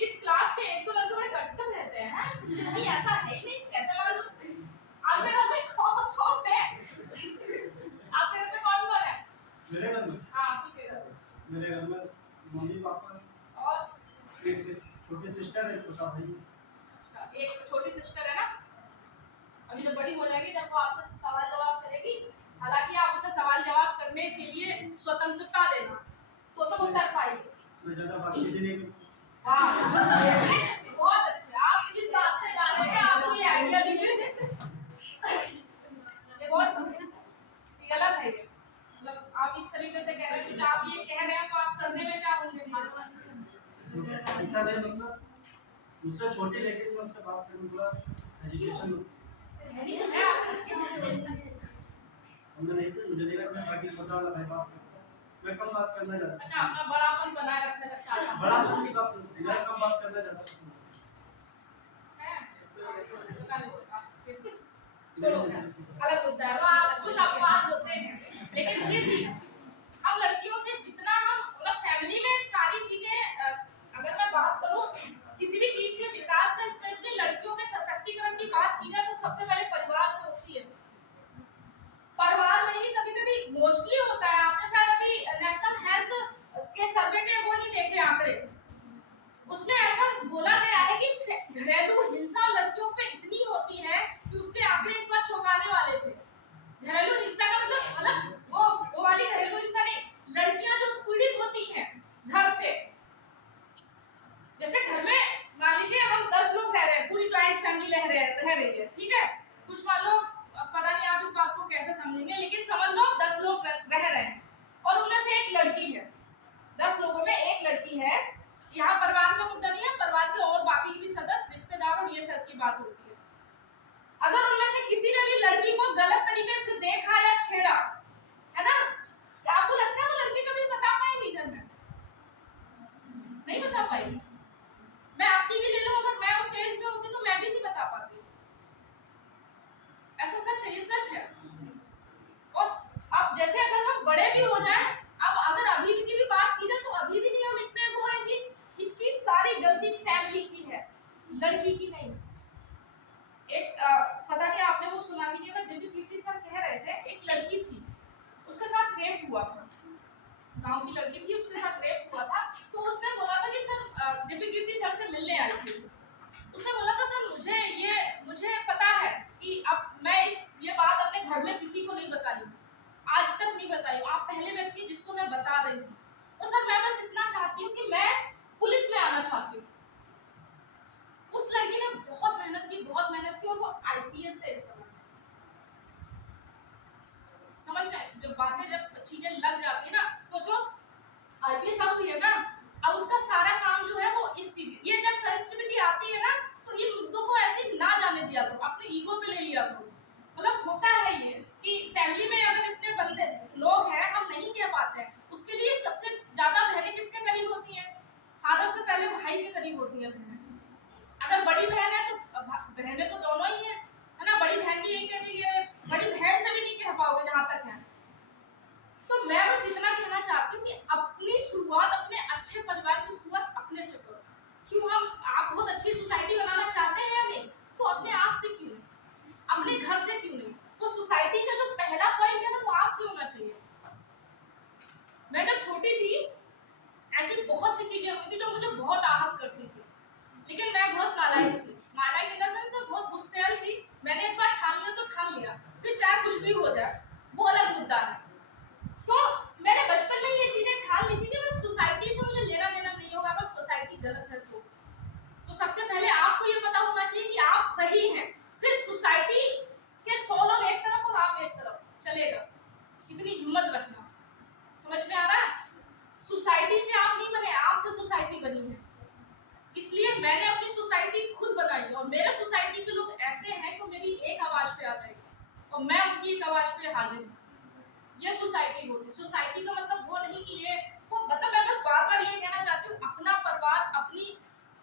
इस क्लास के एक दो लड़के बड़े कट्टर रहते हैं, नहीं ऐसा है ही नहीं, कैसे मालूम? आपके घर में कौन है? आपके घर में कौन है? मेरे घर में? हाँ आपके घर में। मेरे घर में मम्मी पापा और एक छोटी सिस्टर है, छोटा भाई। अच्छा एक छोटी सिस्टर है ना, अभी जब बड़ी हो जाएगी तब वो आपसे सवाल जवाब करेगी। हालांकि आप उसे सवाल जवाब करने के लिए स्वतंत्रता देना, तो वो कर पाएगी। मैं ज्यादा बातचीत नहीं करती। बहुत अच्छे, आप किस रास्ते जा रहे हैं, आपको ये आइडिया नहीं है। ये बहुत गलत है ये, मतलब आप इस तरीके से कह रहे हैं, जो आप ये कह रहे हैं तो आप करने में क्या होंगे? ऐसा नहीं, मतलब मुझसे छोटी, लेकिन मैं उनसे बात करूँ थोड़ा एजुकेशन है आपको? हमने नहीं तो मुझे लगा मैं बाकी छोटा वाला भाई बात करता है, मैं कम बात करना चाहता हूँ। अच्छा अपना बड़ापन बनाए रखने का चाहता हूं। बड़ा तो की बात मैं कम बात करना चाहता हूँ। अलग मुद्दा है, तो आप कुछ अपवाद होते हैं, लेकिन फिर भी हम लड़कियों से जितना हम मतलब फैमिली में सारी चीजें अगर मैं बात करूं किसी भी चीज के विकास का, स्पेशली लड़कियों के सशक्तिकरण की बात की जाए तो सबसे पहले परिवार से होती है। परिवार में ही कभी-कभी मोस्टली होता है, आपने शायद अभी नेशनल हेल्थ के सर्वे के वो नहीं देखे आंकड़े, उसमें ऐसा बोला गया है कि घरेलू हिंसा लड़कियों पे इतनी होती है कि उसके आंकड़े इस बार चौंकाने वाले थे। घरेलू हिंसा का मतलब वो वाली घरेलू हिंसा नहीं, होती है, यहाँ परिवार का मुद्दा नहीं है, परिवार के और बाकी भी सदस्य, रिश्तेदार और ये सब की बात होती है। अगर उनमें से किसी ने भी लड़की को गलत तरीके से देखा या छेड़ा, है ना, क्या आपको लगता है वो लड़की कभी बता पाएगी घर में? नहीं बता पाएगी। मैं अपनी भी ले लूं, अगर मैं उस एज में होती तो मैं भी नहीं बता पाती। ऐसा सच है, ये सच है। और अब जैसे अगर हम बड़े भी हो जाएं, अब अगर अभी की भी बात की जाए तो अभी भी नहीं हम इतने वो हैं कि इसकी सारी गलती फैमिली की है, लड़की की नहीं। एक पता नहीं आपने वो सुना कि नहीं, दिव्य कीर्ति सर कह रहे थे, एक लड़की थी, उसके साथ रेप हुआ था, गांव की लड़की थी, उसके साथ रेप हुआ था। तो उसने बोला था कि सर, दिव्य कीर्ति सर से मिलने आई थी, उसने बोला था सर मुझे पता है कि अब मैं ये बात अपने घर में किसी को नहीं बताई, आज तक नहीं बताई, आप पहले व्यक्ति जिसको मैं बता रही हूँ। और सर मैं बस इतना चाहती हूँ कि मैं पुलिस में आना चाहती हूँ। उस लड़की ने बहुत मेहनत की और वो आईपीएस है इस समय। समझ रहे हैं, जब बातें जब चीजें लग जाती है ना, सोचो आईपीएस अब हुई है ना, अब उसका सारा काम जो है वो इस चीज, ये जब सेंसिटिविटी आती है ना, तो इन मुद्दों को ऐसे ना जाने दिया करो, अपने ईगो पे ले लिया करो। मतलब होता है ये कि फैमिली में अगर इतने बंदे लोग हैं, हम नहीं कह पाते हैं, उसके लिए सबसे ज्यादा बहनें किसके करीब होती हैं? फादर से पहले भाई के करीब होती है बहनें। अगर बड़ी बहन है तो बहनें तो दोनों ही है ना, बड़ी बहन भी यही कहती है, बड़ी बहन से भी नहीं कह पाओगे जहां तक है। तो मैं बस इतना कहना चाहती हूँ कि अपनी शुरुआत, अपने अच्छे परिवार की शुरुआत अपने से करो। क्यों आप बहुत अच्छी सोसाइटी बनाना चाहते हैं या नहीं, तो अपने आप से क्यों नहीं, अपने घर से क्यों नहीं? वो सोसाइटी का जो पहला पॉइंट है ना, वो आपसे होना चाहिए। मैं जब छोटी थी, ऐसी बहुत सी चीजें हुई थी जो मुझे बहुत आहत करती थी, लेकिन मैं बहुत नालायक थी। नालायक इन द सेंस मैं बहुत गुस्सैल थी। मैंने एक बार ठान लिया तो ठान लिया, फिर चाहे कुछ भी हो जाए, वो अलग मुद्दा है। तो मैंने बचपन में ये चीजें ठान ली थी कि मैं सोसाइटी से मुझे लेना देना नहीं होगा, अगर सोसाइटी गलत है तो सबसे पहले आपको ये पता होना चाहिए कि आप सही हैं, फिर सोसाइटी के 100 लोग एक तरफ और आप एक तरफ, चलेगा। इतनी हिम्मत रखना। समझ में आ रहा है? सोसाइटी से आप नहीं बने, आपसे सोसाइटी बनी है। इसलिए मैंने अपनी सोसाइटी खुद बनाई और मेरे सोसाइटी के लोग ऐसे हैं कि मेरी एक आवाज पे आ जाएगी और मैं उनकी एक आवाज पे हाजिर हूँ। ये सोसाइटी होती। सोसाइटी का मतलब वो नहीं कि ये वो, मतलब मैं बस बार बार ये कहना चाहती हूँ, अपना परिवार,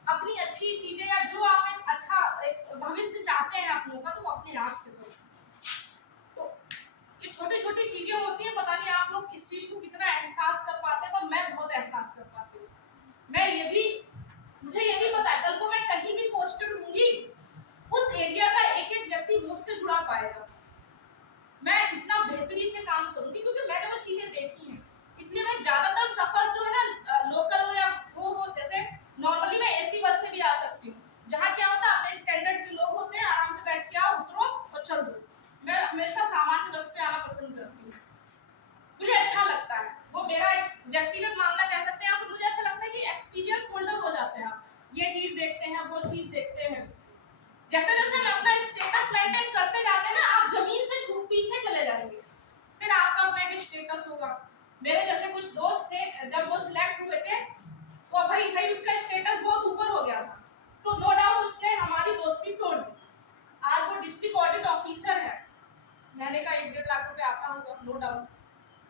अपनी अच्छी चीजें, या जो आप एक अच्छा एक भविष्य चाहते हैं अपनों का, तो वो अपने आप से करो। तो ये छोटी छोटी चीजें होती हैं, पता नहीं आप लोग इस चीज को कितना एहसास कर पाते हैं, पर मैं बहुत एहसास कर पाती हूँ। मुझे ये भी पता है कल को मैं कहीं भी पोस्टेड होंगी, उस एरिया का एक एक व्यक्ति मुझसे जुड़ा पाएगा। मैं इतना बेहतरी से काम करूंगी क्योंकि मैंने वो चीजें देखी हैं। इसलिए मैं ज्यादातर सफर जो है ना, लोकल हो या वो हो, जैसे नॉर्मली मैं एसी बस से भी आ सकती हूँ, जहाँ क्या होता है अपने स्टैंडर्ड के लोग होते हैं, आराम से बैठ के आओ, उतरो और चल दो। मैं हमेशा सामान्य बस पे आना पसंद करती हूँ, मुझे अच्छा लगता है। वो मेरा एक व्यक्तिगत मामला कह सकते हैं, या फिर मुझे ऐसा लगता है कि एक्सपीरियंस होल्डर हो जाते हैं आप, ये चीज देखते हैं, वो चीज देखते हैं। जैसे जैसे हम अपना स्टेटस मेंटेन करते जाते हैं ना, आप जमीन से छूट पीछे चले जाएंगे, फिर आपका अपना एक स्टेटस होगा। मेरे जैसे कुछ दोस्त थे, जब वो सिलेक्ट हुए थे तो भाई उसका स्टेटस बहुत ऊपर हो गया था, तो नो डाउट उसने हमारी दोस्ती तोड़ दी। आज वो डिस्ट्रिक्ट ऑडिट ऑफिसर है, महीने का 1-1.5 लाख रुपए आता होगा, नो डाउट।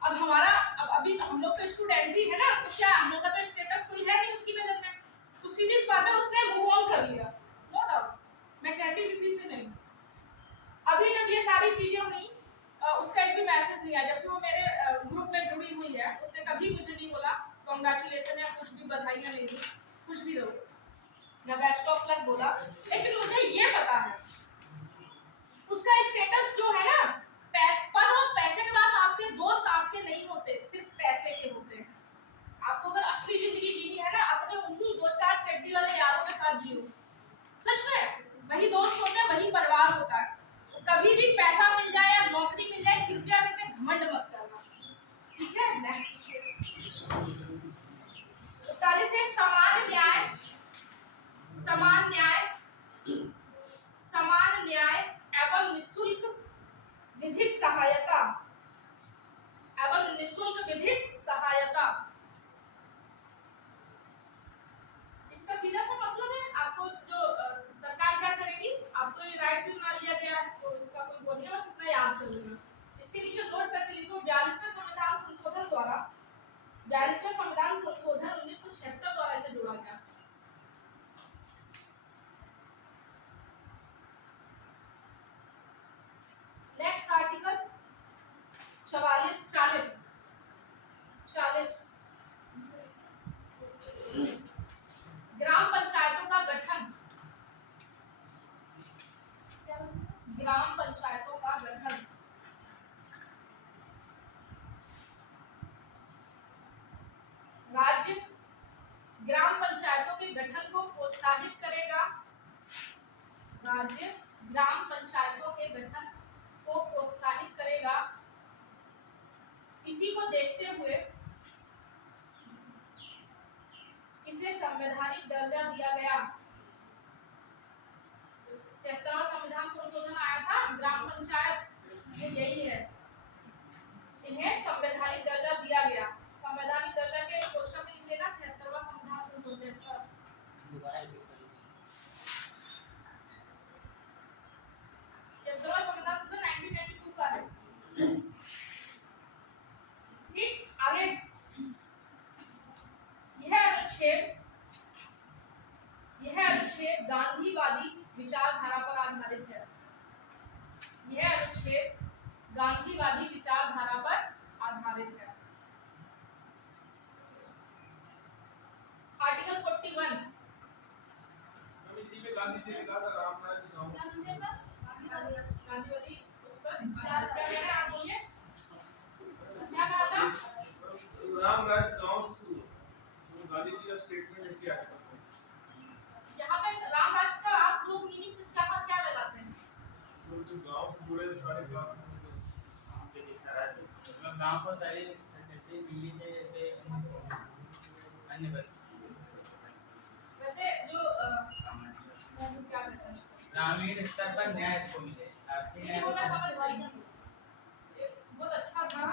अब अभी हम लोग तो स्टूडेंट ही है ना, तो क्या हम लोग का तो स्टेटस कोई है नहीं उसकी नजर में, तो सीधी सी बात है, उसने मूव ऑन कर लिया, नो डाउट। मैं कहती किसी से नहीं। अभी जब ये सारी चीजें हुई, उसका एक भी मैसेज नहीं आया, जबकि वो मेरे ग्रुप में जुड़ी हुई है, उसने कभी मुझे नहीं बोला कांग्रेचुलेशन या कुछ भी, बधाइयां नहीं दी, कुछ भी रहो ना, बेस्ट ऑफ लक बोला। लेकिन मुझे ये पता है उसका स्टेटस जो है ना, पद और पैसे के पास आपके दोस्त आपके नहीं होते, सिर्फ पैसे के होते हैं। आपको अगर असली जिंदगी जीनी है ना, अपने उन्हीं 2-4 चड्डी वाले यारों के साथ जियो। सच में वही दोस्त होते हैं, वही परिवार होता है। तो कभी भी पैसा मिल जाए या नौकरी मिल जाए, कृपया करके घमंड मत करना, ठीक है? नेक्स्ट 41 से समान न्याय एवं निःशुल्क विधिक सहायता 42वें संविधान संशोधन 1976 द्वारा इसे जोड़ा गया। नेक्स्ट आर्टिकल 40 ग्राम पंचायतों का गठन। ग्राम पंचायतों का गठन राज्य ग्राम पंचायतों के गठन को प्रोत्साहित करेगा। राज्य ग्राम पंचायतों के गठन को प्रोत्साहित करेगा। इसी को देखते हुए इसे संवैधानिक दर्जा दिया गया। 73वां संविधान संशोधन आया था, ग्राम पंचायत ये यही है, इन्हें संवैधानिक दर्जा दिया गया। संवैधानिक दर्जा के कोष्टक में लिख लेना 73वां संविधान संशोधन का। 73वां संविधान संशोधन 1992 का है। ठीक, आगे यह अनुच्छेद गांधीवादी विचारधारा पर आधारित है। यह अनुच्छेद गांधीवादी विचारधारा पर आधारित है। आर्टिकल 41 हम इसी में गांधी जी ने कहा था रामराज गांव गांधीवादी उस पर आधारित। क्या कह रहे हैं आप, बोलिए क्या कहा था? रामराज गांव से शुरू हुआ। गांधी जी का स्टेटमेंट ऐसे आया था। यहाँ पे रामराज का आप लोग मीनिंग क्या लगाते हैं? तो गांव से जुड़े सारे काम मतलब गांव को सारी फैसिलिटी मिलनी चाहिए, जैसे अन्य बन वैसे जो क्या कहते हैं, ग्रामीण स्तर पर न्याय इसको मिले, आर्थिक न्याय वो मैं समझ गई। बहुत अच्छा था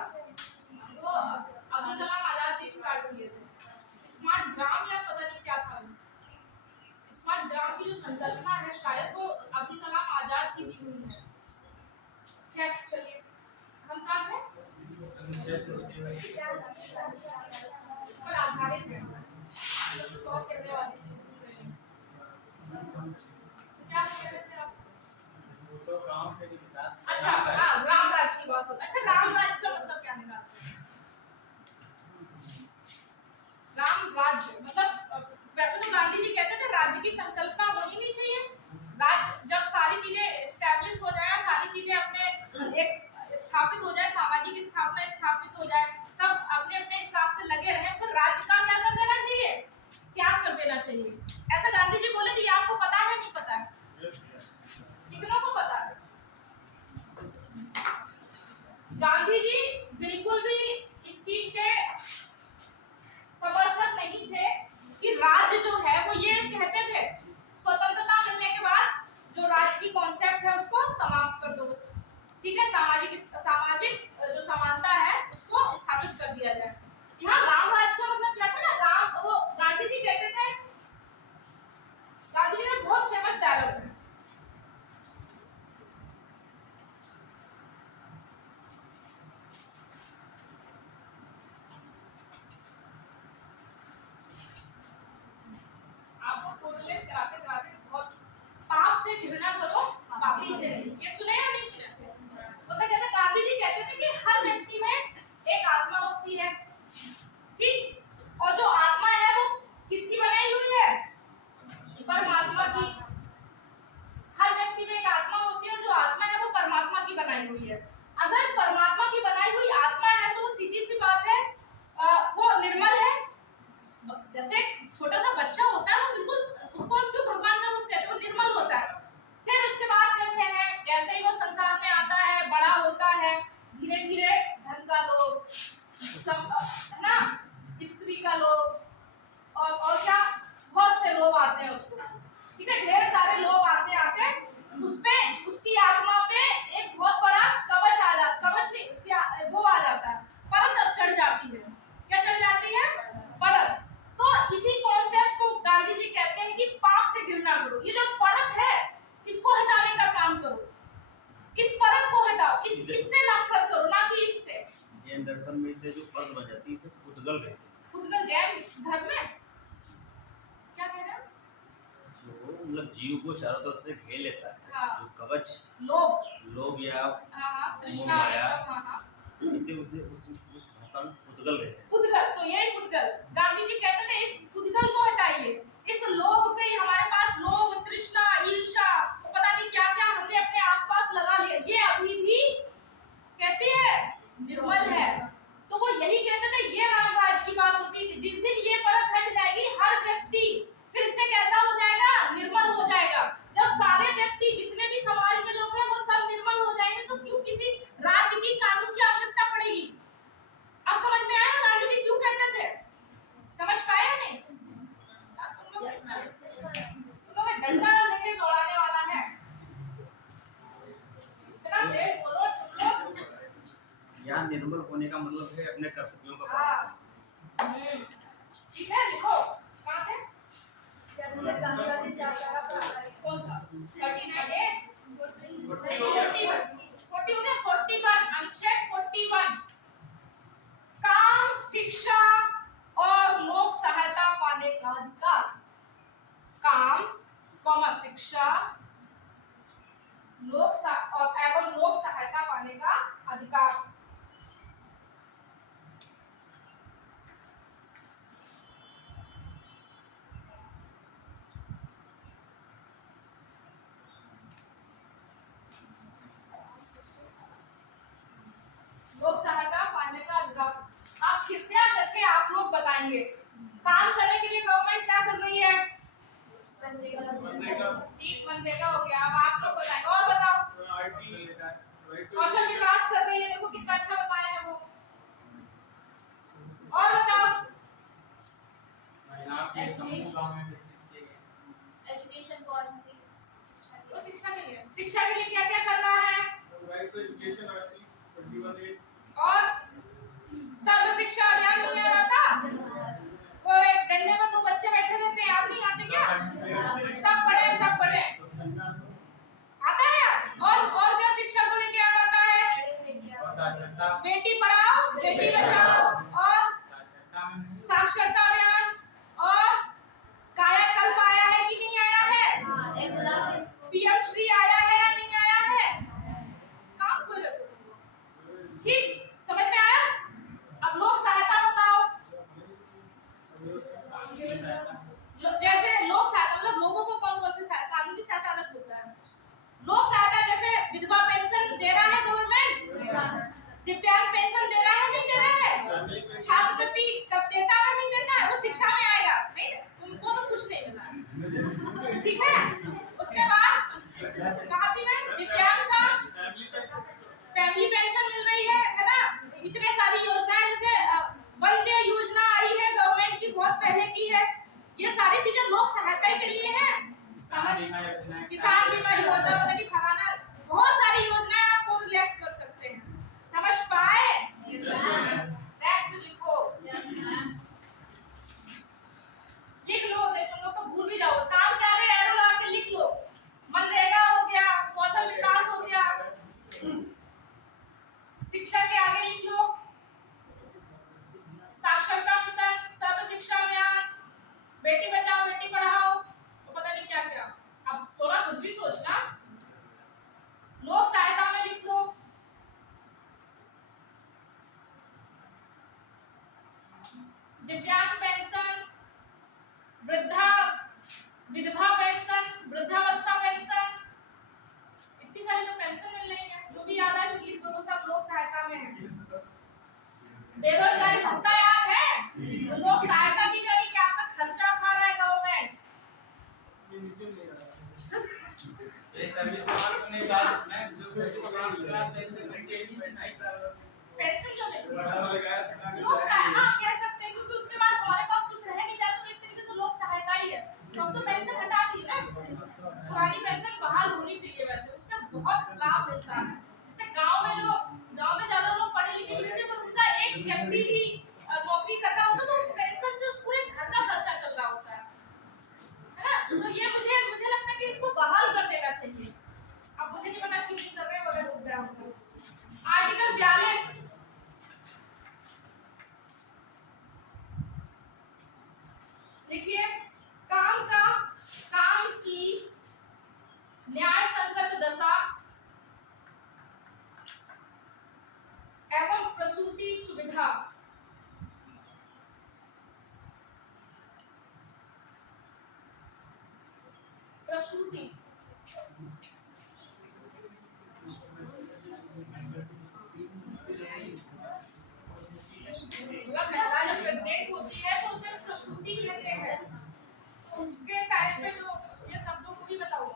वो, अब्दुल कलाम आजाद जी स्टार्ट किए थे। स्मार्ट ग्राम या पता नहीं क्या था, स्मार्ट ग्राम की जो संकल्पना है शायद वो अब्दुल कलाम आजाद की दी हुई है। खैर चलिए हम कहाँ हैं? पर आधारित है। बहुत कहने वाली थी। क्या कह रहे थे आप? वो तो गांव के विकास। अच्छा हाँ, राम राज की बात हो। अच्छा राम राज का मतलब क्या निकालते हैं? राम राज्य मतलब वैसे तो गांधी जी कहते थे राज्य की संकल्पना होनी नहीं चाहिए। राज्य जब सारी चीजें एस्टैब्लिश हो जाए, सारी चीजें अपने एक स्थापित हो जाए, सामाजिक स्थापना स्थापित हो जाए, सब अपने अपने हिसाब से लगे रहे, फिर राज्य का क्या कर देना चाहिए, त्याग कर देना चाहिए। ऐसा गांधी जी बोले थे। ये आपको पता है नहीं पता है? कितनों को पता है? गांधी जी बिल्कुल भी इस चीज के समर्थक नहीं थे कि राज्य जो है वो, ये कहते थे स्वतंत्रता मिलने के बाद जो राज्य की कॉन्सेप्ट है उसको समाप्त कर दो, ठीक है, सामाजिक जो समानता है उसको स्थापित कर दिया जाए। यहाँ राम राज्य पुद्गल कहते हैं। पुद्गल जैन धर्म में क्या कह रहे हो? जो मतलब जीव को चारों तरफ से घेर लेता है, हाँ। जो कवच लोभ या हाँ तृष्णा मोह माया, सब हाँ इसे उस भाषा में पुद्गल कहते हैं। पुद्गल, तो यही पुद्गल गांधी जी कहते थे इस पुद्गल को हटाइए, इस लोभ के हमारे पास लोभ तृष्णा ईर्ष्या पता नहीं क्या क्या हमने अपने आसपास लगा लिया, ये अभी भी कैसी है? निर्मल है। तो वो यही कहते थे, ये रामराज की बात होती थी। जिस दिन ये परत हट जाएगी हर व्यक्ति फिर से कैसा हो जाएगा? निर्मल हो जाएगा। जब सारे व्यक्ति जितने भी समाज में लोग हैं वो सब निर्मल हो जाएंगे तो क्यों किसी राज्य की कानून की आवश्यकता पड़ेगी? अब समझ में आया गांधी जी क्यों कहते थे? समझ पाया नहीं? तुम लोग डंडा लेके दौड़ाने वाला है। इतना देर बोलो तुम लोग। यहाँ निर्मल होने का मतलब है अपने कर्तव्यों का पालन करना। ठीक है, लिखो कहाँ थे? कौन सा? 39 है? 41 अनुच्छेद 41 काम शिक्षा और लोक सहायता पाने का अधिकार। काम कॉमा शिक्षा एवं लोक सहायता पाने का अधिकार। लोक सहायता पाने का अधिकार। आप कृपया करके आप लोग बताएंगे काम करने के लिए गवर्नमेंट क्या कर रही है? मनरेगा, ठीक, मनरेगा हो गया। अब आप लोग बताएंगे और बताओ। आईटी, कौशल विकास कर रही है, देखो कितना अच्छा बताया है वो। और बताओ। महिलाओं के समूह गांव में विकसित किए गए। एजुकेशन पॉलिसी तो शिक्षा के लिए क्या क्या कर रहा है? राइट टू एजुकेशन आरसी 21 और सर्व शिक्षा अभियान नहीं आ रहा था? वो एक डंडे में दो बच्चे बैठे रहते हैं, आप नहीं आते क्या? सब पढ़े आता है यार। और क्या शिक्षा को लेके याद आता है? और साक्षरता, बेटी पढ़ाओ बेटी बचाओ और साक्षरता अभियान। और कायाकल्प आया है कि नहीं आया है? पीएम श्री आया है या नहीं आया है? काम कर रहे हो तुम लोग। ठीक, समझ में आया? अब लोक सहायता बताओ। जैसे लोक सहायता मतलब लोगों को कौन से कानूनी सहायता अलग होता है। लोक सहायता जैसे विधवा पेंशन दे रहा है गवर्नमेंट, दिव्यांग पेंशन दे रहा है नहीं दे रहा है, छात्रवृत्ति कब देता है नहीं देता है, वो शिक्षा में आएगा। नहीं, तुमको तो कुछ नहीं मिला। ठीक है, उसके बाद कहा थी मैं दिव्यांग का फैमिली पेंशन मिल रही है ना? इतने सारी योजनाएं जैसे वंदे योजना आई है गवर्नमेंट की, बहुत पहले की है। ये सारी चीजें लोक सहायता के लिए है। किसान बीमा योजना पता नहीं फलाना, बहुत सारी योजनाएं आप रिलेक्ट कर सकते हैं। समझ पाए? नेक्स्ट लिखो। लिख लो, तुम लोग तो भूल भी जाओ। काम क्या है एरो लगा के लिख लो। मनरेगा हो गया, कौशल विकास हो गया, शिक्षा के आगे लिख लो साक्षरता मिशन, सर्व शिक्षा अभियान, बेटी बचाओ बेटी पढ़ाओ, तो पता नहीं क्या क्या। अब थोड़ा खुद भी सोचना। लोक सहायता में लिख लो दिव्यांग पेंशन, विधवा पेंशन, वृद्धावस्था पेंशन, इतनी सारी जो पेंशन मिल रही है, जो भी याद है फिर लिख दो, सब लोक सहायता में है। बेरोजगारी भत्ता याद है? तो लोक सहायता की जानी कि आपका खर्चा उठा रहा है गवर्नमेंट। ये सर्विस समाप्त होने के बाद मैं जो सर्विस समाप्त हो रहा था इससे मेंटेन नहीं कर रहा। पेंशन क्यों नहीं? लगाया लोक सहायता कह सकते हैं क्योंकि उसके बाद हमारे पास कुछ रह नहीं जाता, तो एक तरीके से लोक सहायता ही है। हम तो पेंशन हटा दी ना, पुरानी पेंशन बहाल होनी चाहिए। वैसे उससे बहुत लाभ मिलता है। जैसे गांव में ज्यादा लोग पढ़े लिखे नहीं होते, तो उनका एक व्यक्ति भी नौकरी करता होता तो उस पेंशन से उस पूरे घर का खर्चा चल रहा होता है ना? तो ये मुझे लगता है कि इसको बहाल कर देना चाहिए। अब मुझे नहीं पता क्यों नहीं कर रहे हैं, मगर रुक जाओ। आर्टिकल 42 देखिए, काम की न्याय संगत दशा एवं प्रसूति सुविधा प्रसूति मतलब महिला जब प्रेग्नेंट होती है तो उसे प्रसूति कहते हैं। उसके टाइम पे जो ये शब्दों को भी बताओ,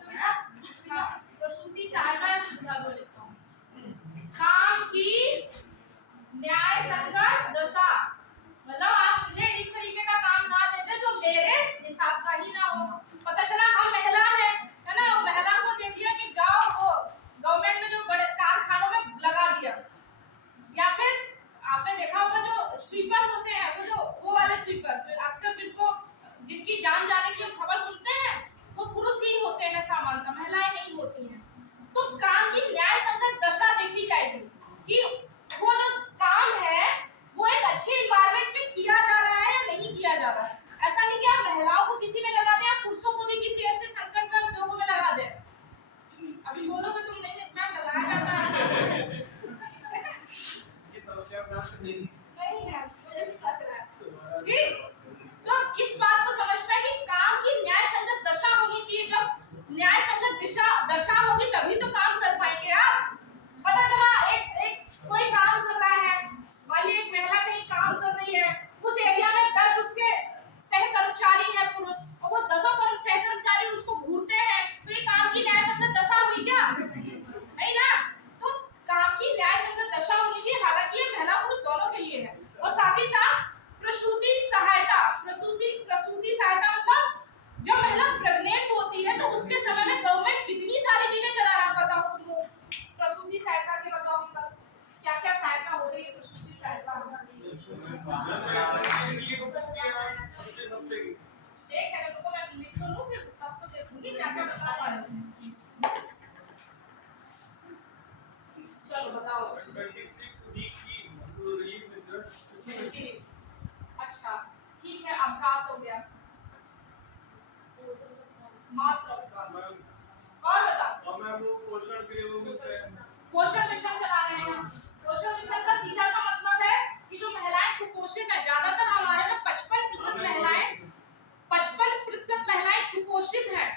प्रसूति सहायता सुविधा को लिखता हूँ। काम की न्याय संगत दशा, मतलब आप मुझे इस तरीके का काम ना देते जो मेरे हिसाब का ही ना हो। पता चला हम महिला है ना, महिला को दे दिया कि जाओ वो गवर्नमेंट में जो बड़े कारखानों में लगा दिया, या फिर आपने देखा होगा जो स्वीपर होते हैं, वो वाले स्वीपर जो अक्सर जिनकी जान जाने की हम खबर सुनते हैं वो पुरुष ही होते हैं सामान्यतः, महिलाएं नहीं होती हैं। तो काम की न्याय संगत दशा देखी जाएगी कि वो जो काम है वो एक अच्छे एनवायरनमेंट में किया जा रहा है या नहीं किया जा रहा है। ऐसा नहीं कि आप महिलाओं को किसी में लगा दें, आप पुरुषों को भी किसी ऐसे संकट में उद्योगों में लगा दें। अभी बोलोगे तुम नहीं मैम लगाया जाता है ये समस्या नहीं है, मुझे भी लग रहा है। ठीक, तो इस बात को समझना है कि काम की न्याय संगत दशा होनी चाहिए। जब न्याय संगत दशा होगी तभी तो काम कर पाएंगे आप। पता चला एक कोई काम कर रहा है, वाली एक महिला कहीं काम कर रही है, उस एरिया में 10 उसके सहकर्मचारी हैं पुरुष, और वो 10 सहकर्मचारी उसको घूरते हैं, तो ये काम की न्याय संगत दशा हुई क्या? नहीं ना। तो काम की न्याय संगत दशा होनी चाहिए, हालांकि ये महिला पुरुष दोनों के लिए है। और साथ ही साथ प्रसूति सहायता, प्रसूति सहायता मतलब जब महिला प्रेग्नेंट होती है तो उसके समय में गवर्नमेंट कितनी सारी चीजें चला रहा है, बताओ तुम लोग। प्रसूति सहायता के बताओ क्या क्या सहायता हो रही है प्रसूति सहायता में। एक सेकंड रुको, मैं लिख तो लूं, फिर तब तो देखूंगी क्या क्या बता पा रहे हैं। चलो बताओ। 26 वीक की लीव में अच्छा ठीक है, अवकाश हो गया, मात्र अवकाश। और बताओ। और मैं वो पोषण के लिए वो पोषण मिशन चला रहे हैं। पोषण मिशन का सीधा सा मतलब है कि जो महिलाएं कुपोषित है, ज्यादातर हमारे में 55% महिलाएं कुपोषित हैं।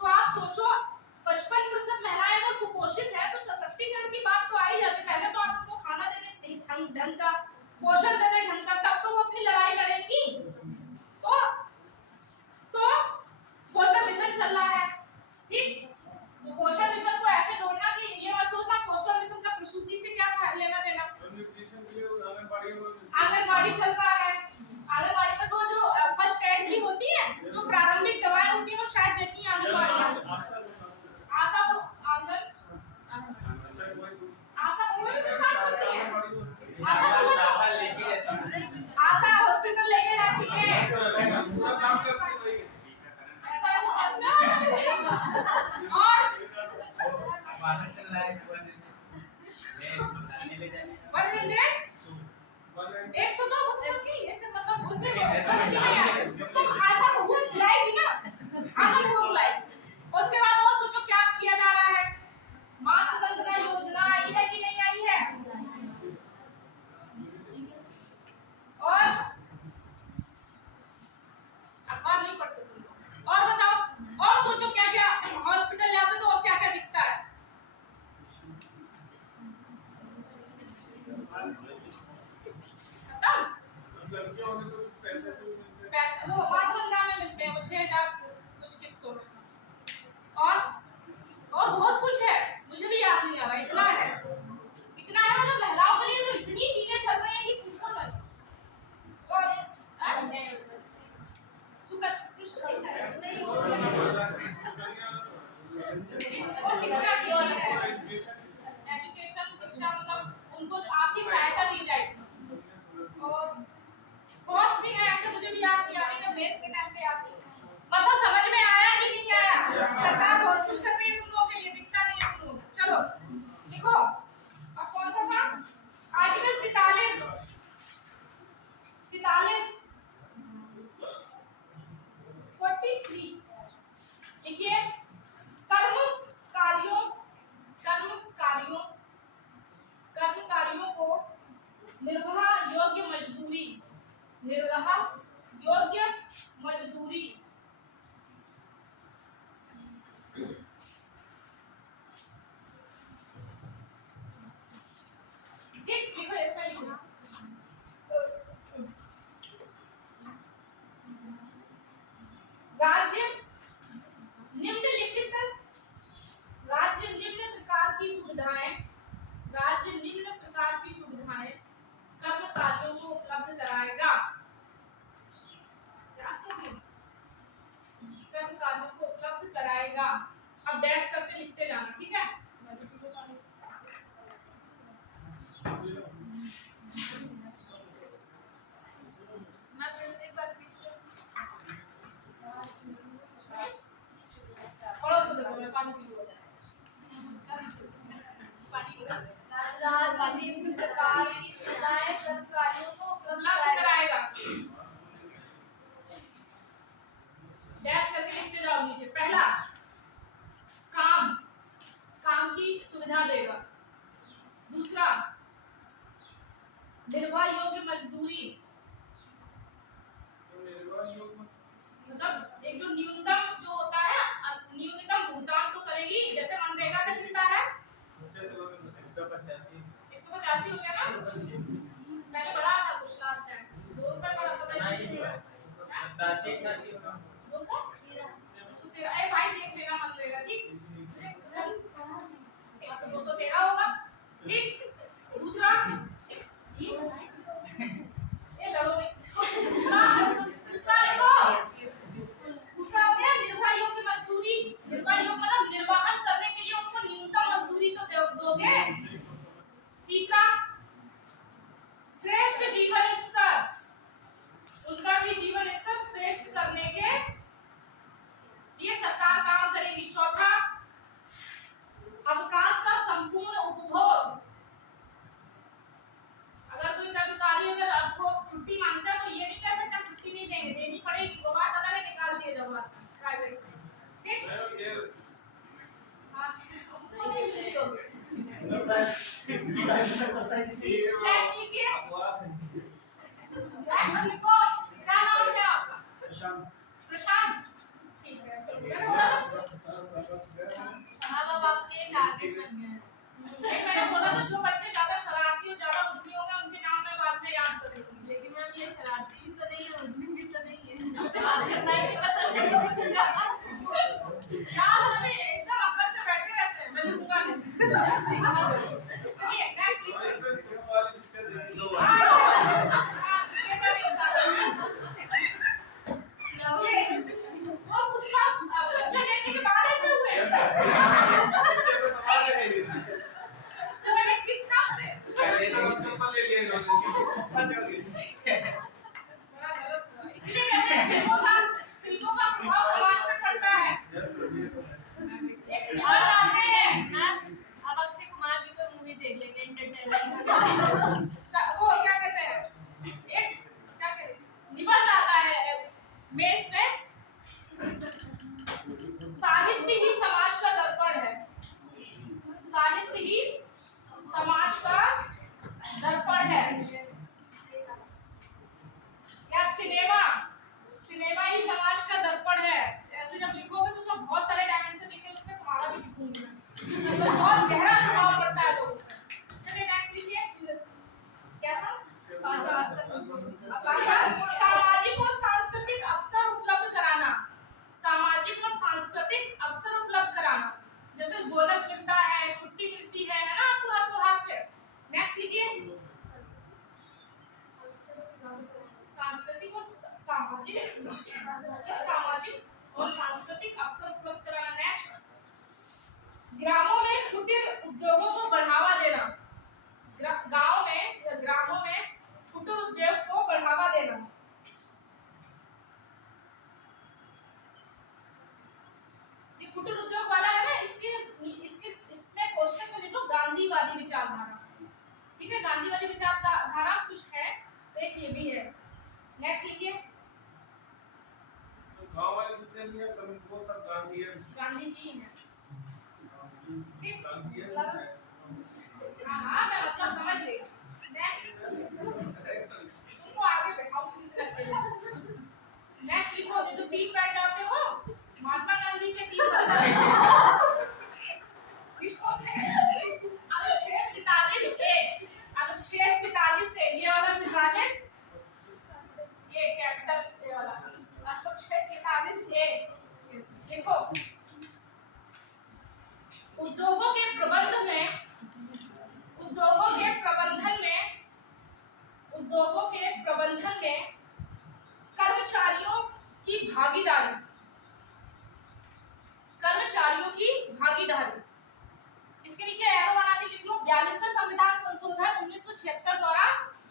तो आप सोचो 55% महिलाएं अगर कुपोषित है तो सशक्तिकरण की बात तो आ ही जाती है। पहले तो आप उनको खाना देने ढंग का, पोषण देने ढंग का, तब तो वो अपनी लड़ाई लड़ेंगी। तो पोषण मिशन चल रहा है, ठीक। तो पोषण मिशन को ऐसे जोड़ना कि ये मत सोचना पोषण मिशन का प्रसूति से क्या लेना देना। आंगनबाड़ी चल रहा है, आंगनबाड़ी में तो जो फर्स्ट एड की होती है, जो प्रारंभिक दवाएं होती है वो शायद देती है आंगनबाड़ी में। आशा वो आशा वो भी कुछ काम करती है। आशा हॉस्पिटल लेके जाती है, ऐसा समझना। और बाहर चल रहा है 102 वो तो सबकी एक मतलब उससे अच्छी नहीं है। तो आशा वो बुलाएगी ना, आशा वो बुलाएगी। उसके बाद और सोचो क्या किया जा रहा है। मातृ वंदना योजना आई है कि नहीं आई है? और अखबार नहीं पढ़ते तुम लोग। और बताओ, और सोचो क्या क्या हॉस्पिटल जाते तो और क्या क्या दिखता है। वो मातृवंदना में मिलते हैं, वो 6000 कुछ किस्तों में। और बहुत कुछ है, मुझे भी याद नहीं आ रहा, इतना है मतलब महिलाओं के लिए तो इतनी चीजें चल रही हैं कि पूछो मत। और वो शिक्षा की ओर है, एजुकेशन शिक्षा, मतलब उनको आर्थिक सहायता दी जाएगी। और बहुत सी है ऐसे, मुझे भी याद नहीं आ रही है, मेंस के टाइम पे आती है। मतलब समझ में आया कि नहीं आया? सरकार बहुत कुछ कर रही है तुम लोगों के लिए, दिखता नहीं है तुम लोग। चलो लिखो, अब कौन सा था? आर्टिकल 43 राज्य निम्नलिखित राज्य निम्न प्रकार की सुविधाएं कर्मचारियों को उपलब्ध कराएगा। कर्मचारियों को उपलब्ध कराएगा। अब डैश करके लिखते जाना, ठीक है। मैं फिर से एक बार थोड़ा सा देखो, मैं पानी पी लूं। राज्य निम्न प्रकार की सुविधाएं कर्मचारियों को उपलब्ध कराएगा। डैश करके लिखते जाओ नीचे। पहला, काम की सुविधा देगा। दूसरा, निर्वाह योग्य मजदूरी, मतलब एक जो न्यूनतम जो होता है, न्यूनतम भुगतान तो करेगी। जैसे मनरेगा का कितना है, 185 हो गया ना। पहले बढ़ा था कुछ लास्ट टाइम, 2 रुपए का पता नहीं। 213। अरे भाई देख लेना मनरेगा, ठीक। तो 213 होगा, ठीक। दूसरा, ये लड़ो नहीं। दूसरा हो गया निर्वाह योग्य मजदूरी। निर्वाह योग्य मतलब निर्वाहन करने के लिए उनको न्यूनतम मजदूरी तो दोगे। तीसरा, श्रेष्ठ जीवन स्तर, उनका भी जीवन स्तर श्रेष्ठ करने के लिए सरकार काम करेगी। चौथा, अवकाश का संपूर्ण उपभोग। अगर कोई कर्मचारी अगर आपको छुट्टी मांगता है तो ये नहीं कह सकता छुट्टी नहीं देंगे, देनी पड़ेगी। वो बात अलग है, निकाल दिए जब बात प्राइवेट में, ठीक। हां, तो नहीं दोगे। लिखो, क्या नाम है आपका? प्रशांत, ठीक है। चलो अब आपके टारगेट बन गए। नहीं, मैंने बोला था जो बच्चे ज्यादा शरारती और ज्यादा उद्यमी होंगे उनके नाम मैं बाद में याद कर दूंगी। लेकिन मैम ये शरारती भी तो नहीं है, उद्यमी भी तो नहीं है। यार हमें एकदम अकड़ के बैठे रहते हैं, मैं लिखूंगा नहीं। चलिए नेक्स्ट और उसका बच्चा लेने के बाद ऐसे हुए। इसलिए कहते हैं फिल्मों का प्रभाव समाज पे पड़ता है। एक निबंध आते हैं, अब अक्षय कुमार की कोई मूवी देख लेंगे एंटरटेनमेंट। वो क्या कहते हैं, एक क्या कहते हैं, निबंध आता है मेंस में, साहित्य ही समाज का दर्पण है। साहित्य ही समाज का दर्पण है। या सिनेमा ही समाज का दर्पण है। ऐसे जब लिखोगे तो उसमें बहुत सारे डायमेंशन लिखे, उसमें तुम्हारा भी लिखूंगी मैं। बहुत गहरा प्रभाव पड़ता है लोगों पे। चलिए नेक्स्ट लिखिए। क्या था? सामाजिक और सांस्कृतिक अवसर उपलब्ध कराना। सामाजिक और सांस्कृतिक अवसर उपलब्ध कराना, जैसे बोनस मिलता है, छुट्टी मिलती है ना आपको हर त्योहार पे। नेक्स्ट लिखिए। सांस्कृतिक और सांस्कृतिक अवसर उपलब्ध कराना। नेक्स्ट, ग्रामों में कुटीर उद्योगों को बढ़ावा देना। ग्रामों में कुटीर उद्योग को बढ़ावा देना। ये कुटीर उद्योग वाला है ना, इसमें क्वेश्चन में लिखो गांधीवादी विचारधारा, ठीक है। गांधीवादी विचारधारा कुछ है तो एक ये भी है। नेक्स्ट लिखिए। गांव वाले जितने भी हैं सब वो सब गांधी जी हैं, ठीक। गांधी है। हाँ मैं मतलब समझ गई। नेक्स्ट, तुमको आगे बैठाऊंगी किसी रखते हुए। नेक्स्ट लिखो, जो टीम बैठ जाते हो महात्मा गांधी के टीम अनुच्छेद 45 से ये वाला 45, ये कैपिटल ये वाला अनुच्छेद 45 ए की भागीदारी, कर्मचारियों की भागीदारी, इसके नीचे एरो बना दी, लिख लो 42वें संविधान संशोधन 1976 द्वारा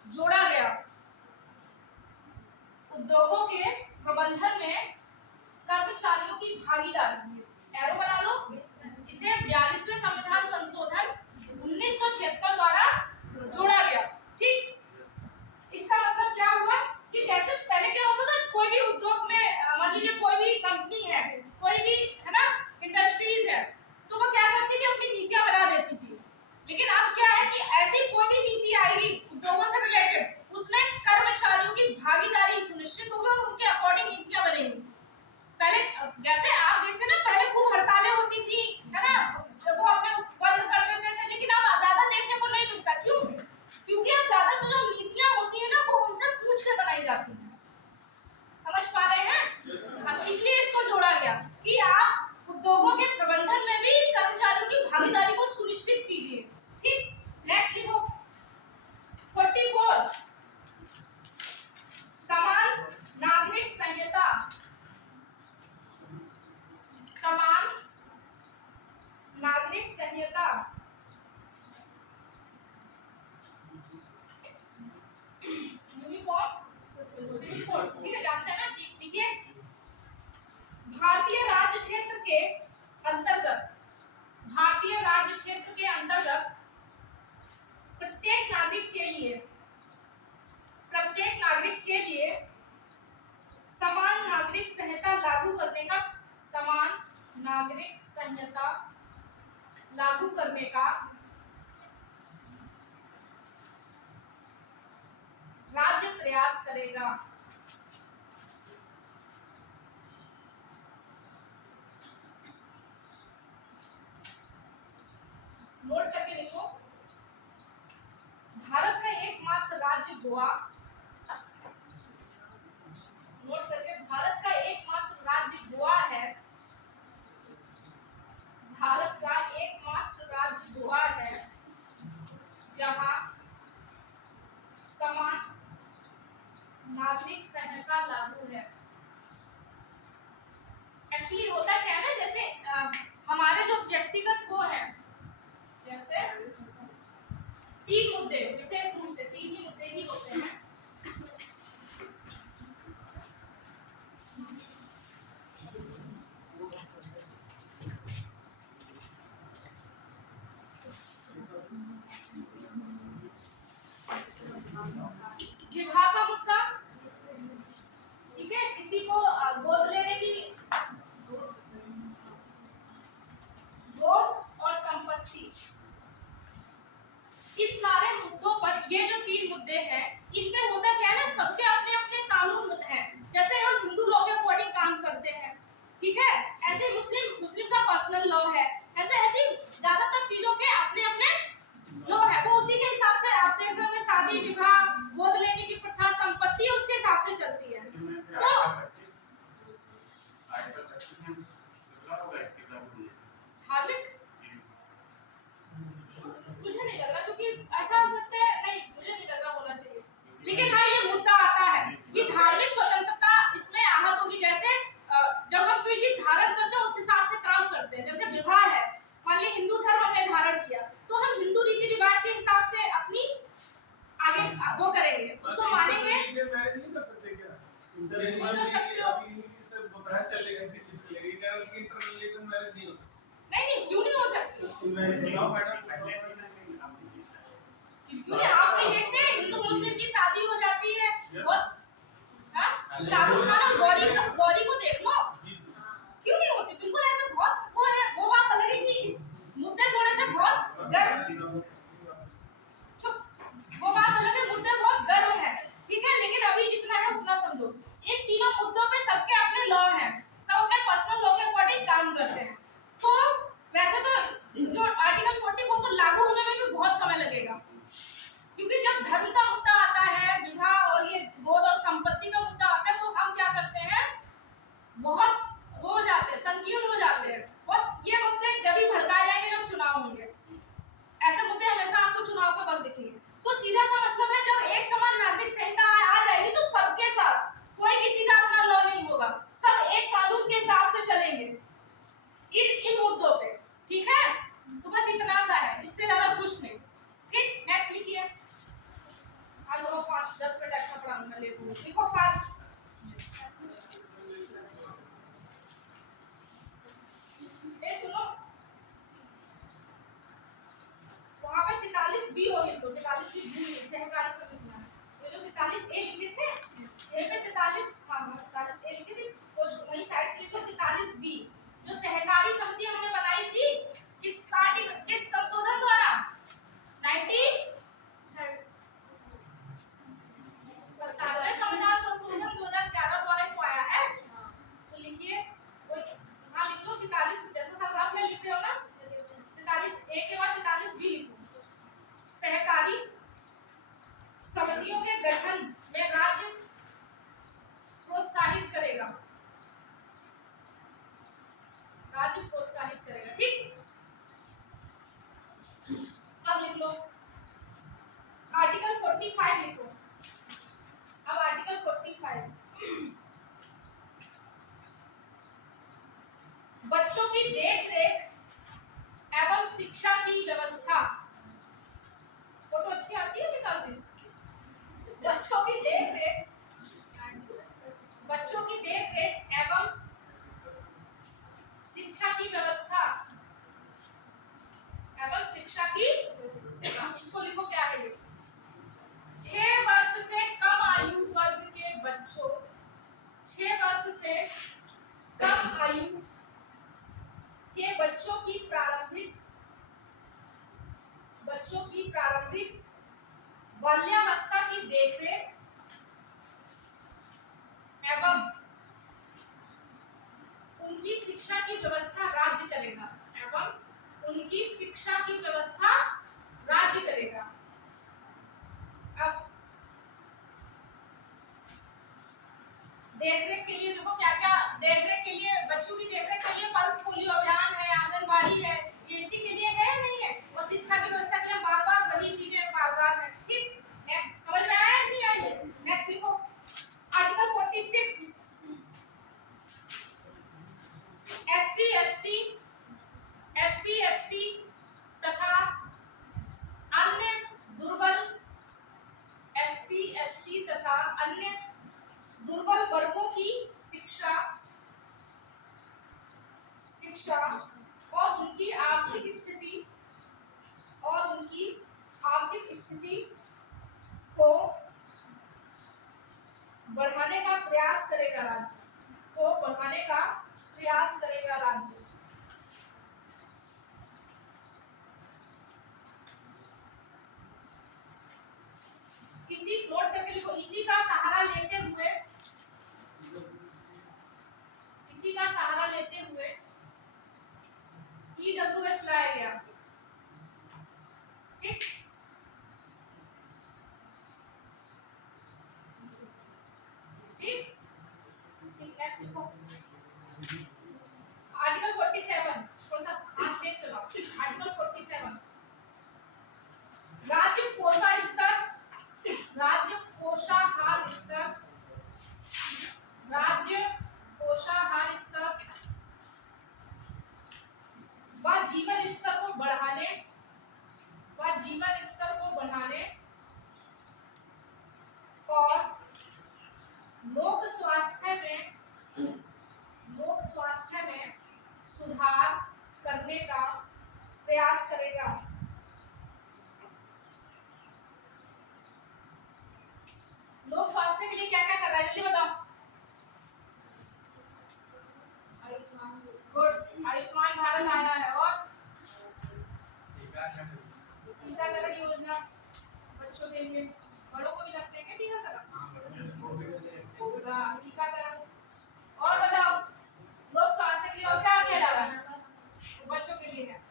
जोड़ा गया उद्योगों के प्रबंधन में कर्मचारियों की भागीदारी, एरो बना लो, इसे 42वें संविधान संशोधन 1976 द्वारा जोड़ा गया। ठीक, इसका मतलब क्या हुआ कि जैसे पहले क्या होता था, कोई भी उद्योग में मान लीजिए कोई भी कंपनी है, कोई भी है ना इंडस्ट्रीज है, तो वो क्या करती थी, अपनी नीतियां बना देती थी। लेकिन अब क्या है कि ऐसी कोई भी नीति आएगी उद्योगों से रिलेटेड, उसमें कर्मचारियों की भागीदारी सुनिश्चित होगी और उनके अकॉर्डिंग नीतियां बनेंगी। पहले जैसे आप देखते ना, पहले खूब हड़तालें होती थी, है ना, वो अपने बंद कर देते थे, लेकिन अब ज्यादा देखने को नहीं मिलता। क्यों? क्योंकि अब ज्यादातर जो नीतियां होती है ना, वो उनसे पूछ के बनाई जाती है। समझ पा रहे हैं? अब इसलिए इसको जोड़ा गया कि आप उद्योगों के प्रबंधन में भी कर्मचारियों की भागीदारी को सुनिश्चित कीजिए। ठीक, नेक्स्ट लिखो 44 समान नागरिक संहिता, समान नागरिक संहिता यूनिफॉर्म सिविल कोड, ठीक है, जानते हैं ना। देखिए, भारतीय राज्य क्षेत्र के अंतर्गत, भारतीय राज्य क्षेत्र के अंतर्गत प्रत्येक नागरिक के लिए समान नागरिक संहिता लागू करने का, समान नागरिक संहिता लागू करने का राज्य प्रयास करेगा। नोट करके लिखो, भारत का एकमात्र राज्य गोवा, नोट करके, भारत का एकमात्र राज्य गोवा है, भारत का एकमात्र राज्य गोवा है जहां समान नागरिक संहिता लागू है। एक्चुअली होता क्या है ना, जैसे हमारे जो व्यक्तिगत वो है, जैसे 3 मुद्दे, विशेष रूप से 3 ही मुद्दे ही होते हैं। विवाह का मुद्दा, ठीक है, किसी को गोद लेने की, गोद और संपत्ति, इन सारे मुद्दों पर, ये जो 3 मुद्दे हैं, इनमें होता क्या है ना, सबके अपने अपने कानून हैं। जैसे हम हिंदू लॉ के अकॉर्डिंग काम करते हैं, ठीक है, ऐसे मुस्लिम का पर्सनल लॉ है, ऐसे ज्यादातर चीजों के अपने अपने लॉ है, वो उसी के हिसाब से आप देख रहे होंगे, शादी विवाह, गोद लेने की प्रथा, संपत्ति उसके हिसाब से चलती है। तो धार्मिक मुझे नहीं लग रहा, क्योंकि ऐसा हो सकता है, नहीं मुझे नहीं लग रहा होना चाहिए, लेकिन हाँ ये मुद्दा आता है कि धार्मिक स्वतंत्रता इसमें आहत होगी। जैसे जब हम कोई चीज धारण करते हैं उस हिसाब से काम करते हैं। जैसे विवाह है, मान लीजिए हिंदू धर्म हमने धारण किया, तो हम हिंदू रीति रिवाज के हिसाब से अपनी आगे वो करेंगे, उसको मानेंगे। ये मैरिज नहीं कर सकते क्या? कर सकते हो। सब बहस चलेगा, ऐसी चीज चलेगी क्या? उसकी इंटररिलीजन मैरिज नहीं होती। नहीं, क्यों नहीं हो सकती? लॉ मैडम, क्योंकि आप भी देखते हैं हिंदू मुस्लिम की शादी हो जाती है, बहुत, शाहरुख खान और गौरी को देख लो, क्यों नहीं होती? बिल्कुल ऐसे बहुत वो है, वो बात अलग है कि इस मुद्दे थोड़े से बहुत गर्म, वो बात अलग है, मुद्दे बहुत गर्म है, ठीक है, लेकिन अभी जितना है उतना समझो। इन तीनों मुद्दों पे सबके अपने लॉ हैं, सब अपने पर्सनल लॉ के अकॉर्डिंग काम करते हैं। तो वैसे तो जो आर्टिकल 44 को लागू होने में भी बहुत समय लगेगा, क्योंकि जब धर्म का मुद्दा आता है, विवाह और ये गोद और संपत्ति का मुद्दा आता है, तो हम क्या करते हैं, बहुत हो जाते हैं, संकीर्ण हो जाते हैं, और ये मुद्दे जब भी भड़काए जाएंगे जब चुनाव होंगे। ऐसे मुद्दे हमेशा आपको चुनाव के वक्त दिखेंगे। तो सीधा सा मतलब है, जब एक समान नागरिक संहिता आ जाएगी तो सबके साथ, कोई किसी का अपना लॉ नहीं होगा, बच्चों की देखरेख एवं शिक्षा की व्यवस्था। फोटो अच्छी आती है विकास जी? बच्चों की देखरेख एवं शिक्षा की व्यवस्था इसको लिखो क्या है ये? 6 वर्ष से कम आयु वर्ग के बच्चों 6 वर्ष से कम आयु के बच्चों की प्रारंभिक बाल्यावस्था की देखरेख एवं उनकी शिक्षा की व्यवस्था राज्य करेगा। अब देखरेख के लिए देखो क्या क्या देखरेख के लिए, बच्चों की देखरेख के लिए पल्स पोलियो अभियान है, आंगनबाड़ी है, इसी के लिए है या नहीं है? और शिक्षा की व्यवस्था के लिए बार-बार वही चीजें बार-बार है। ठीक, नेक्स्ट समझ में आया नहीं आया? नेक्स्ट लिखो आर्टिकल 46 एससी एसटी तथा अन्य दुर्बल वर्गों की शिक्षा और उनकी आर्थिक स्थिति को बढ़ाने का प्रयास करेगा राज्य। इसी नोट करके लिखो, इसी का सहारा लेते हुए ईडब्ल्यूएस लाया गया। ठीक, नेक्स्ट लिखो आर्टिकल 47, थोड़ा सा हाथ देख चलो। आर्टिकल 47 राज्य पोषाहार स्तर व जीवन स्तर को बढ़ाने और लोक स्वास्थ्य में सुधार करने का प्रयास करेगा। लोक स्वास्थ्य के लिए क्या क्या कर रहा है जल्दी बताओ। गुड, आयुष्मान भारत आया है और टीकाकरण योजना बच्चों के लिए, बड़ों को भी लगते हैं क्या टीकाकरण? और बताओ लोक स्वास्थ्य के लिए और क्या किया जा रहा है? बच्चों के लिए है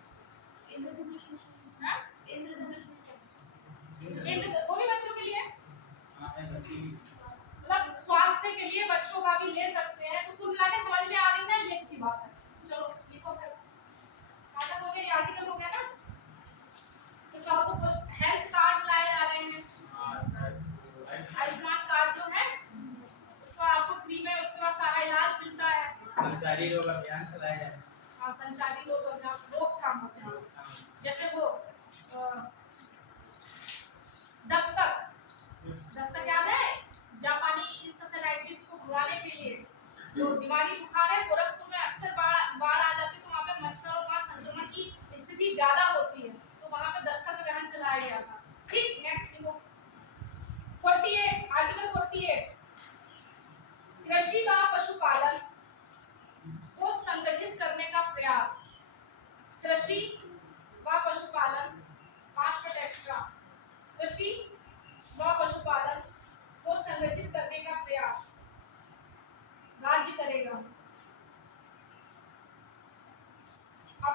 वो भी बच्चों के लिए, मतलब स्वास्थ्य के लिए बच्चों का भी ले सकते हैं। तो कुल मिला के समझ में आ रही ना, ये अच्छी बात है। चलो लिखो फिर, खत्म हो गया, ये आर्टिकल हो गया ना। तो चलो तो कुछ हेल्थ कार्ड लाए जा रहे हैं। आयुष्मान कार्ड जो है उसका आपको फ्री में उसके बाद सारा इलाज मिलता है। संचारी रोग अभियान चलाया जाए। हाँ, संचारी रोग अभियान, रोकथाम होते हैं। जैसे वो दस्तक याद है? जापानी इंसेफेलाइटिस को भगाने के लिए जो दिमागी बुखार है, गोरखपुर में अक्सर बाढ़ आ जाती है, तो वहाँ पे मच्छर और वहाँ संक्रमण की स्थिति ज्यादा होती है, तो वहाँ पे दस्तक अभियान चलाया गया था। ठीक, नेक्स्ट लिखो 48, आर्टिकल 48 कृषि व पशुपालन को संगठित करने का प्रयास। कृषि व पशुपालन 5 मिनट एक्स्ट्रा। कृषि व पशुपालन को संगठित करने का प्रयास राज्य करेगा। अब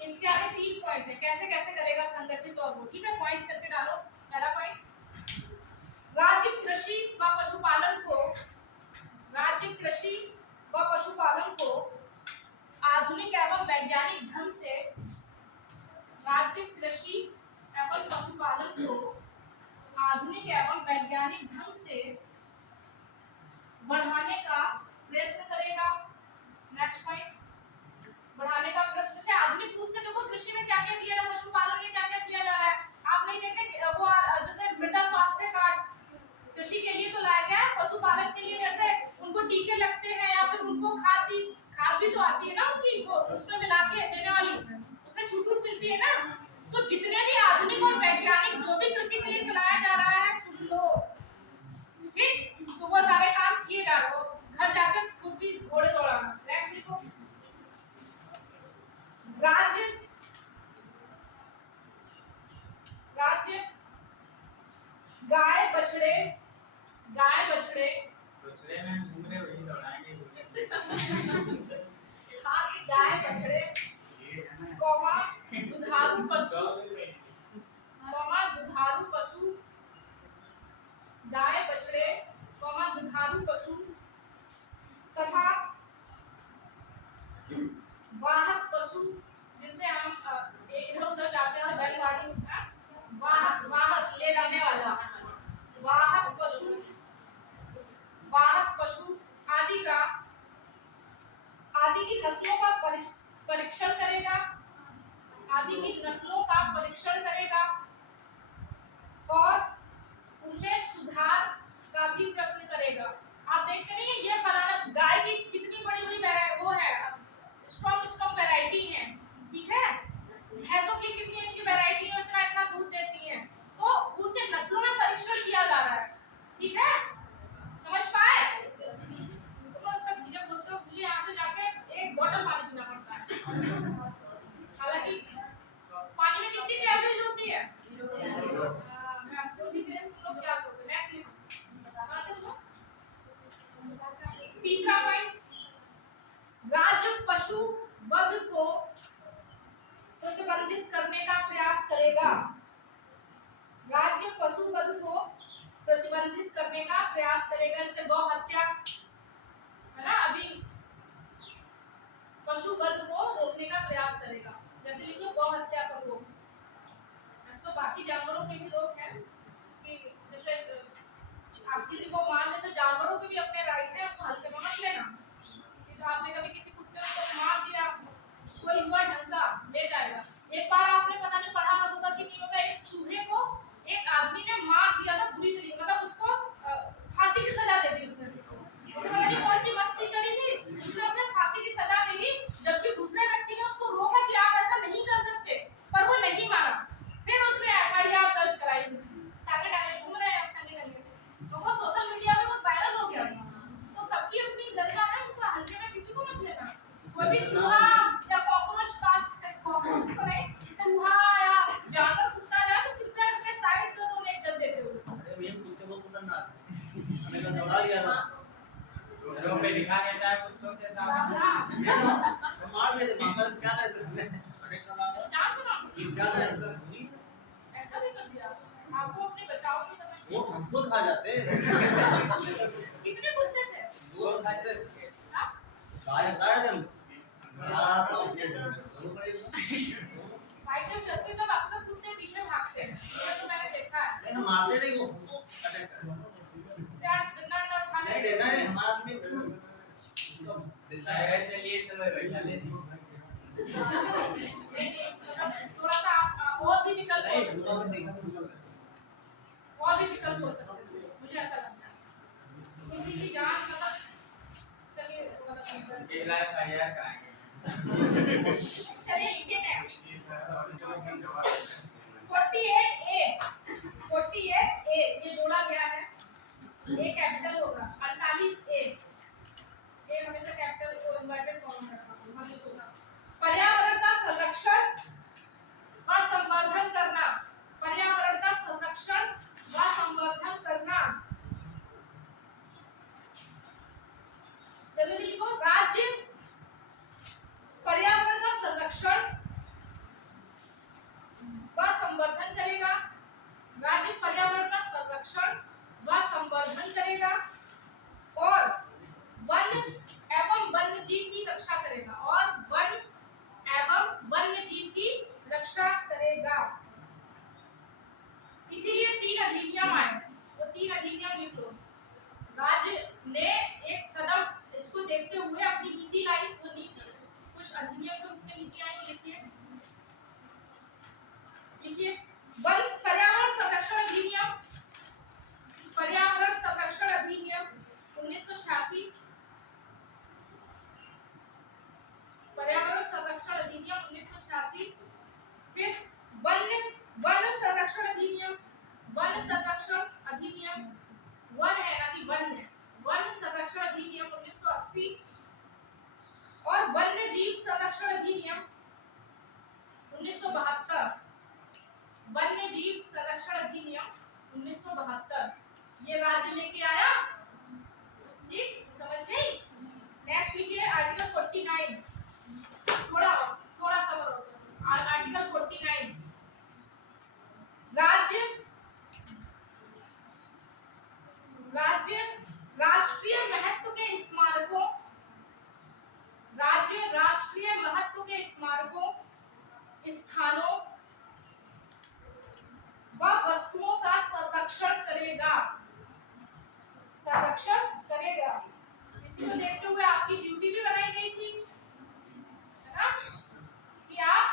इसके आगे 3 पॉइंट है, कैसे कैसे करेगा संगठित और वो। ठीक है, पॉइंट करके डालो। पहला पॉइंट, राज्य कृषि व पशुपालन को आधुनिक एवं वैज्ञानिक ढंग से बढ़ाने का प्रयत्न करेगा। नेक्स्ट पॉइंट, रखते हैं या फिर उनको खाद भी तो आती है ना उनकी, वो उसमें मिला के देने वाली, उसमें छूट मिलती है ना। तो जितने भी आधुनिक और वैज्ञानिक जो भी कृषि के लिए चलाया जा रहा है, सुन लो, ठीक, तो वो सारे काम किए जा रहे हो, घर जाकर खुद भी घोड़े दौड़ाना। नेक्स्ट लिखो, राज्य गाय बछड़े दूसरे में घूमने वही दौड़ाएंगे गाय बछड़े कौमा दुधारू पशु गाय बछड़े कौमा दुधारू पशु तथा वाहक पशु, जिनसे हम इधर उधर जाते हैं, बैलगाड़ी, वाहक ले जाने वाला, वाहक पशु आदि की नस्लों का परीक्षण करेगा और उनमें सुधार का भी प्रयत्न करेगा। आप देखते नहीं, ये फलाना गाय की कितनी बड़ी वो है, स्ट्रॉन्ग वैरायटी है, ठीक है, भैंसों की कितनी अच्छी वैरायटी है, इतना दूध देती है, तो उनके नस्लों में परीक्षण किया जा रहा है, ठीक है, समझ पाए? मुझे यहाँ से जाके एक बॉटल पानी पीना पड़ता है, हालांकि पानी में कितनी कैलोरीज होती है, लोग क्या करते हैं। नेक्स्ट तीसरा पॉइंट, राज्य पशु वध को प्रतिबंधित करने का प्रयास करेगा। राज्य पशु वध को प्रतिबंधित करने का प्रयास करेगा, जैसे गौ हत्या है ना, अभी पशु वध को रोकने का प्रयास करेगा, जैसे लिख लो गौ हत्या पर रोक। तो बाकी जानवरों के भी रोक है कि जैसे आप किसी को मान, जैसे जानवरों के भी अपने राइट है, उनको हल्के में मत लेना। तो आपने कभी किसी कुत्ते को मार दिया, कोई हुआ ढंग का ले जाएगा। एक बार आपने पता नहीं पढ़ा होगा कि नहीं होगा, एक चूहे को एक आदमी ने मार दिया था बुरी तरीके, मतलब उसको फांसी की सजा दे दी उसने। उसे पता नहीं कौन सी मस्ती चढ़ी थी, उसने उसे फांसी की सजा दे दी, जबकि दूसरे व्यक्ति ने उसको रोका कि आप ऐसा नहीं कर सकते, पर वो नहीं माना। फिर उसने एफआईआर दर्ज कराई, टांगे घूम रहे हैं टांगे, तो वो सोशल मीडिया पे बहुत वायरल हो गया। तो सबकी अपनी गरिमा है, उनका हल्के में किसी को मत लेना। कोई भी चूहा या कॉकरोच पास करे, चूहा या जानवर कुत्ता जाए तो कृपया करके साइड दो, नेक चल देते हो। अरे भैया कुत्ते को पकड़ना, हमें तो दौड़ा लिया था, घरों पे दिखा देता है कुत्तों से मार देते, मार क्या करते, क्या करते, ऐसा भी कर दिया आपको अपने बचाव की तरफ। वो हमको खा जाते, कितने कुत्ते थे वो खाते, हाँ? गाय दम, बाइक चलते तब अक्सर कुत्ते पीछे भागते हैं, ये तो मैंने देखा है। नहीं मारते नहीं, वो अटैक करते, यार डंडा खाने नहीं देना है हमारा आदमी दिलता है, चलिए चलो बैठा ले थोड़ा सा और भी विकल्प हो सकते हैं, नहीं और भी विकल्प हो सकते हैं, मुझे ऐसा लगता है। किसी की जान मतलब, चलिए केला खाया कराएंगे। चलिए लिखे हैं 48A ये जोड़ा गया है, ए कैपिटल होगा, 48A, ये हमेशा कैपिटल को इन्वर्टेड फॉर्म में रखना। पर्यावरण का संरक्षण व संवर्धन करना, पर्यावरण का संरक्षण व संवर्धन करना। जल्दी लिखो, राज्य पर्यावरण का संरक्षण व संवर्धन करेगा, राज्य पर्यावरण का संरक्षण व संवर्धन करेगा और वन एवं वन्यजीव की रक्षा करेगा, और वन एवं वन्यजीव की रक्षा करेगा। इसीलिए 3 अधिनियम आए, तो 3 अधिनियम लिख लो। राज्य ने एक कदम इसको देखते हुए अपनी नीति लाई, तो नीति कुछ अधिनियम के रूप में नीति आई, लिखिए वन पर्यावरण संरक्षण अधिनियम, पर्यावरण संरक्षण अधिनियम 1986, फिर वन संरक्षण अधिनियम, वन संरक्षण अधिनियम, वन है ना कि वन्य, वन संरक्षण अधिनियम 1980 और वन्य जीव संरक्षण अधिनियम 1972, वन्य जीव संरक्षण अधिनियम 1972 ये राज्य लेके आया। ठीक, समझ गई। नेक्स्ट लिखिए आर्टिकल 49, थोड़ा सा और आर्टिकल 49 राष्ट्रीय महत्व के स्मारकों, राज्य राष्ट्रीय महत्व के स्मारकों, स्थानों व वस्तुओं का संरक्षण करेगा, संरक्षण करेगा। इसी को देखते हुए आपकी ड्यूटी भी बनाई गई थी, है ना, कि आप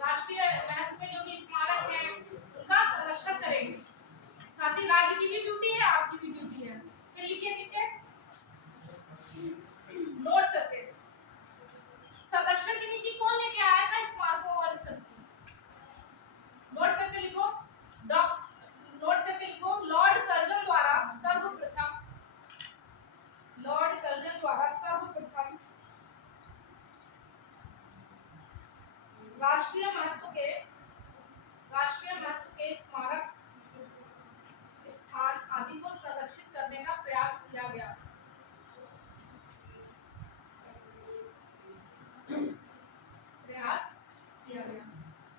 राष्ट्रीय महत्व के जो भी स्मारक हैं उनका संरक्षण करेंगे। साथ ही राज्य की भी ड्यूटी है, आपकी भी ड्यूटी है। फिर लिखिए नीचे नोट करके, संरक्षण की नीति कौन लेके आया था स्मारकों और सबकी, नोट करके लिखो। नोट करके लिखो, लॉर्ड कर्जन द्वारा सर्वप्रथम, लॉर्ड कर्जन द्वारा सर्वप्रथम राष्ट्रीय महत्व के स्मारक, स्थान आदि को संरक्षित करने का प्रयास किया गया।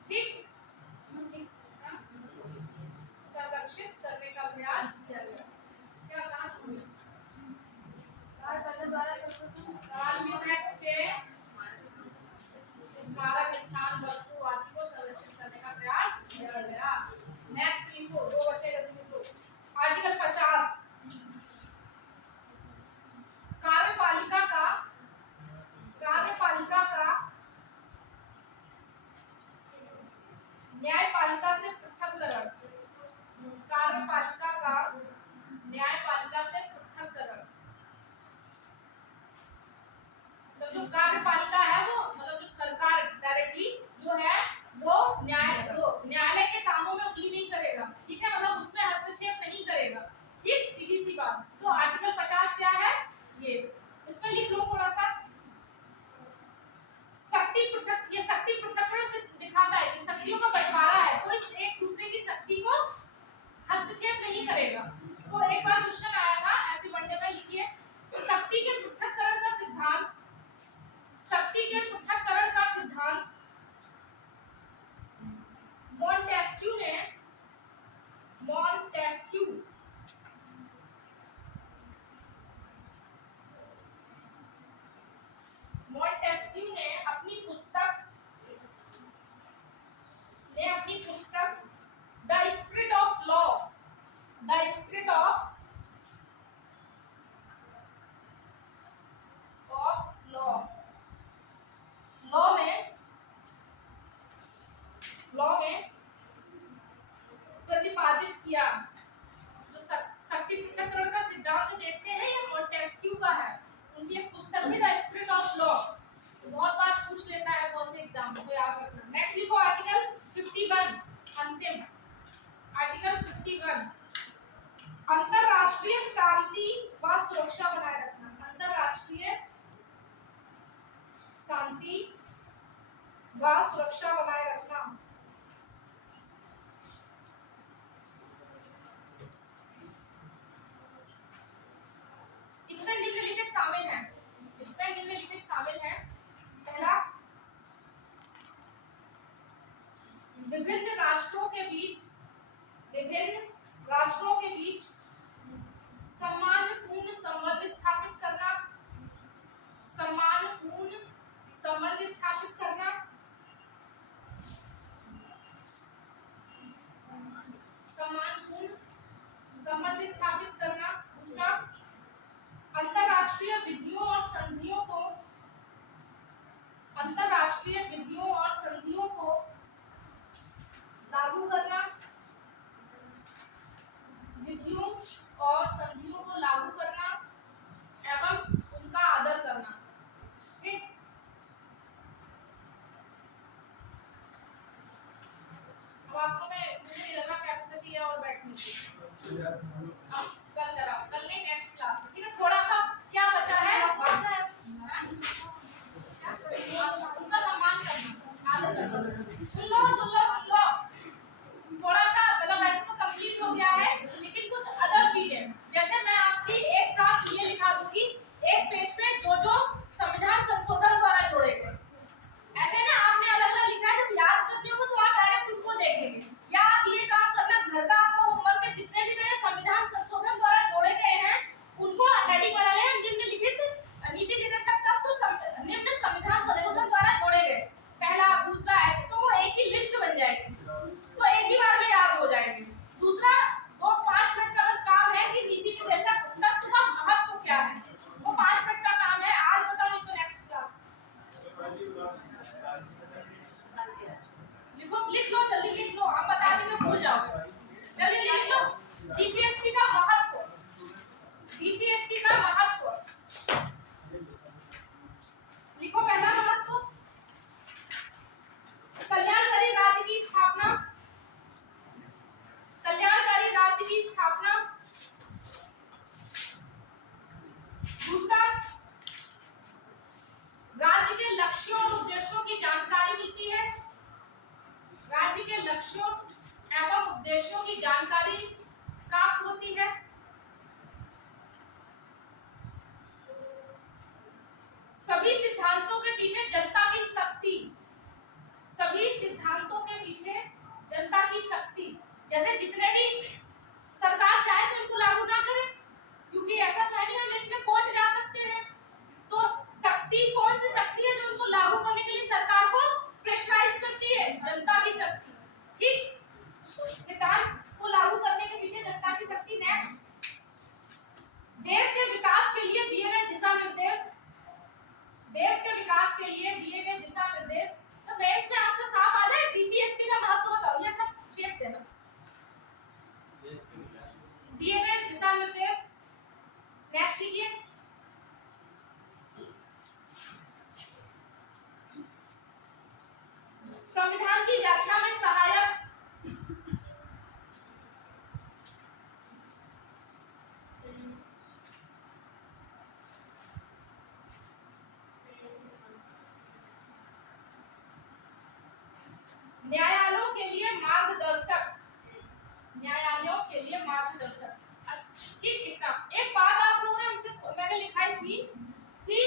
ठीक, संरक्षित करने का प्रयास किया गया। क्या कहा तुमने? राष्ट्रीय महत्व के स्मारक, स्थान, वस्तु आदि को संरक्षित करने का प्रयास किया गया। नेक्स्ट लिखो, दो बचे लिखो। आर्टिकल 50 कार्यपालिका का न्यायपालिका से पृथक्करण, कार्यपालिका का न्यायपालिका से पृथक्करण। मतलब जो कार्यपालिका है वो मतलब जो सरकार डायरेक्टली जो है वो न्यायालय के कामों में उंगली नहीं करेगा, ठीक है, मतलब उसमें हस्तक्षेप नहीं करेगा। ठीक, सीधी सी बात। तो आर्टिकल 50 क्या है ये, इसमें लिख लो थोड़ा सा। ये शक्ति पृथक्करण से दिखाता है कि शक्तियों का बंटवारा है, कोई एक दूसरे की शक्ति को हस्तक्षेप नहीं करेगा। तो एक बार क्वेश्चन आया था ऐसे वनडे में, लिखिए शक्ति के पृथक्करण का सिद्धांत, शक्ति के पृथक्करण का सिद्धांत मॉन्टेस्क्यू ने अपनी पुस्तक the spirit of law, the spirit of law में प्रतिपादित किया। जो शक्ति पृथक्करण का सिद्धांत देखते हैं ये मॉन्टेस्क्यू का है, उनकी एक पुस्तक है द स्पिरिट ऑफ लॉ। बहुत बार पूछ लेता है बहुत से एग्जाम को, याद रखना। नेक्स्ट लिखो आर्टिकल 51, अंतिम आर्टिकल 51 अंतरराष्ट्रीय शांति व सुरक्षा बनाए रखना, अंतरराष्ट्रीय शांति व सुरक्षा बनाए रखना। इसमें निम्नलिखित शामिल है। पहला, विभिन्न राष्ट्रों के बीच सम्मानपूर्ण संबंध स्थापित करना, सम्मानपूर्ण संबंध स्थापित करना, दूसरा, अंतरराष्ट्रीय विधियों और संधियों को लागू करना, एवं उनका आदर करना। ठीक, दूसरा, राज्य के लक्ष्यों और उद्देश्यों की जानकारी मिलती है। राज्य के लक्ष्यों एवं उद्देश्यों की जानकारी प्राप्त होती है। सभी सिद्धांतों के पीछे जनता की शक्ति, सभी सिद्धांतों के पीछे जनता की शक्ति, जैसे जितने भी सरकार शायद इनको लागू ना करे, क्योंकि ऐसा तो है नहीं हम इसमें कोर्ट जा सकते हैं, तो शक्ति कौन सी शक्ति है जो उनको लागू करने के लिए सरकार को प्रेशराइज करती है? जनता की शक्ति। ठीक, सिद्धांत को लागू करने के पीछे जनता की शक्ति। नेक्स्ट, देश के विकास के लिए दिए गए दिशा निर्देश, देश के विकास के लिए दिए गए दिशा निर्देश। तो मैं इसमें आपसे साफ आ जाए डीपीएसपी का महत्व बताओ, ये सब चेक देना। दिए गए दिशा निर्देश। नेक्स्ट लिखिए, संविधान की व्याख्या में सहायक, न्यायालयों के लिए मार्गदर्शक, न्यायालयों के लिए मार्गदर्शक। ठीक, इतना। एक बात आप लोगों ने हमसे, मैंने लिखाई थी कि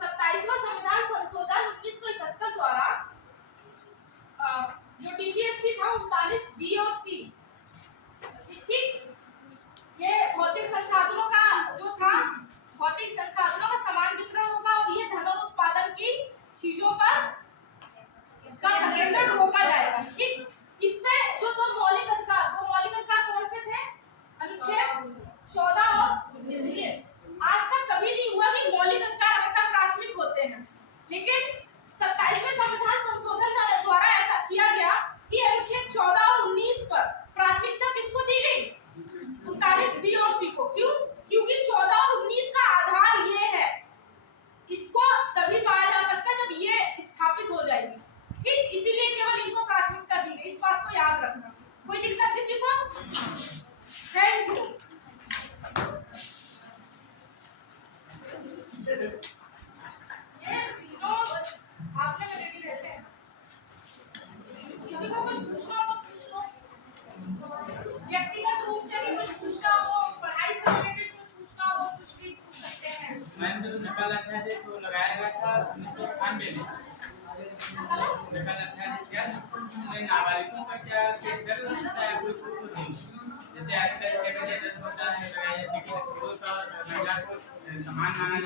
27वां संविधान संशोधन 1971 द्वारा जो डीपीएसपी था 39 बी और सी, ठीक, ये भौतिक संसाधनों का जो था, भौतिक संसाधनों का समान वितरण होगा और ये धन और उत्पादन की चीजों पर का संकेंद्रण रोका जाएगा। ठीक, इसमें जो दो मौलिक अधिकार कौन से थे? अनुच्छेद 14 और 19। आज तक कभी नहीं हुआ कि मौलिक अधिकार हमेशा प्राथमिक होते हैं, लेकिन 27वें संविधान संशोधन द्वारा ऐसा किया गया कि अनुच्छेद 14 और 19 पर प्राथमिकता किसको दी गई? 39 बी और सी को। क्यों? क्योंकि 14 और 19 का आधार ये है, इसको तभी पाया जा सकता है जब ये स्थापित हो जाएगी। ठीक, इसीलिए केवल इनको प्राथमिकता दी गई, इस बात को याद रखना। कोई दिक्कत किसी को? Thank you. ये तीनों आपके में रेडी रहते हैं। किसी को कुछ पूछना हो तो पूछ लो, व्यक्तिगत रूप से भी कुछ पूछना हो, पढ़ाई से रिलेटेड कुछ पूछना हो, कुछ भी पूछ सकते हैं। मैंने जो नकल अध्यादेश वो लगाया गया था 1996 में, नकल अध्यादेश क्या नाबालिगों का क्या केस दर्ज होता है, कोई छूट नहीं, जैसे आर्टिकल 6 में 10 होता है, महिला को समान माना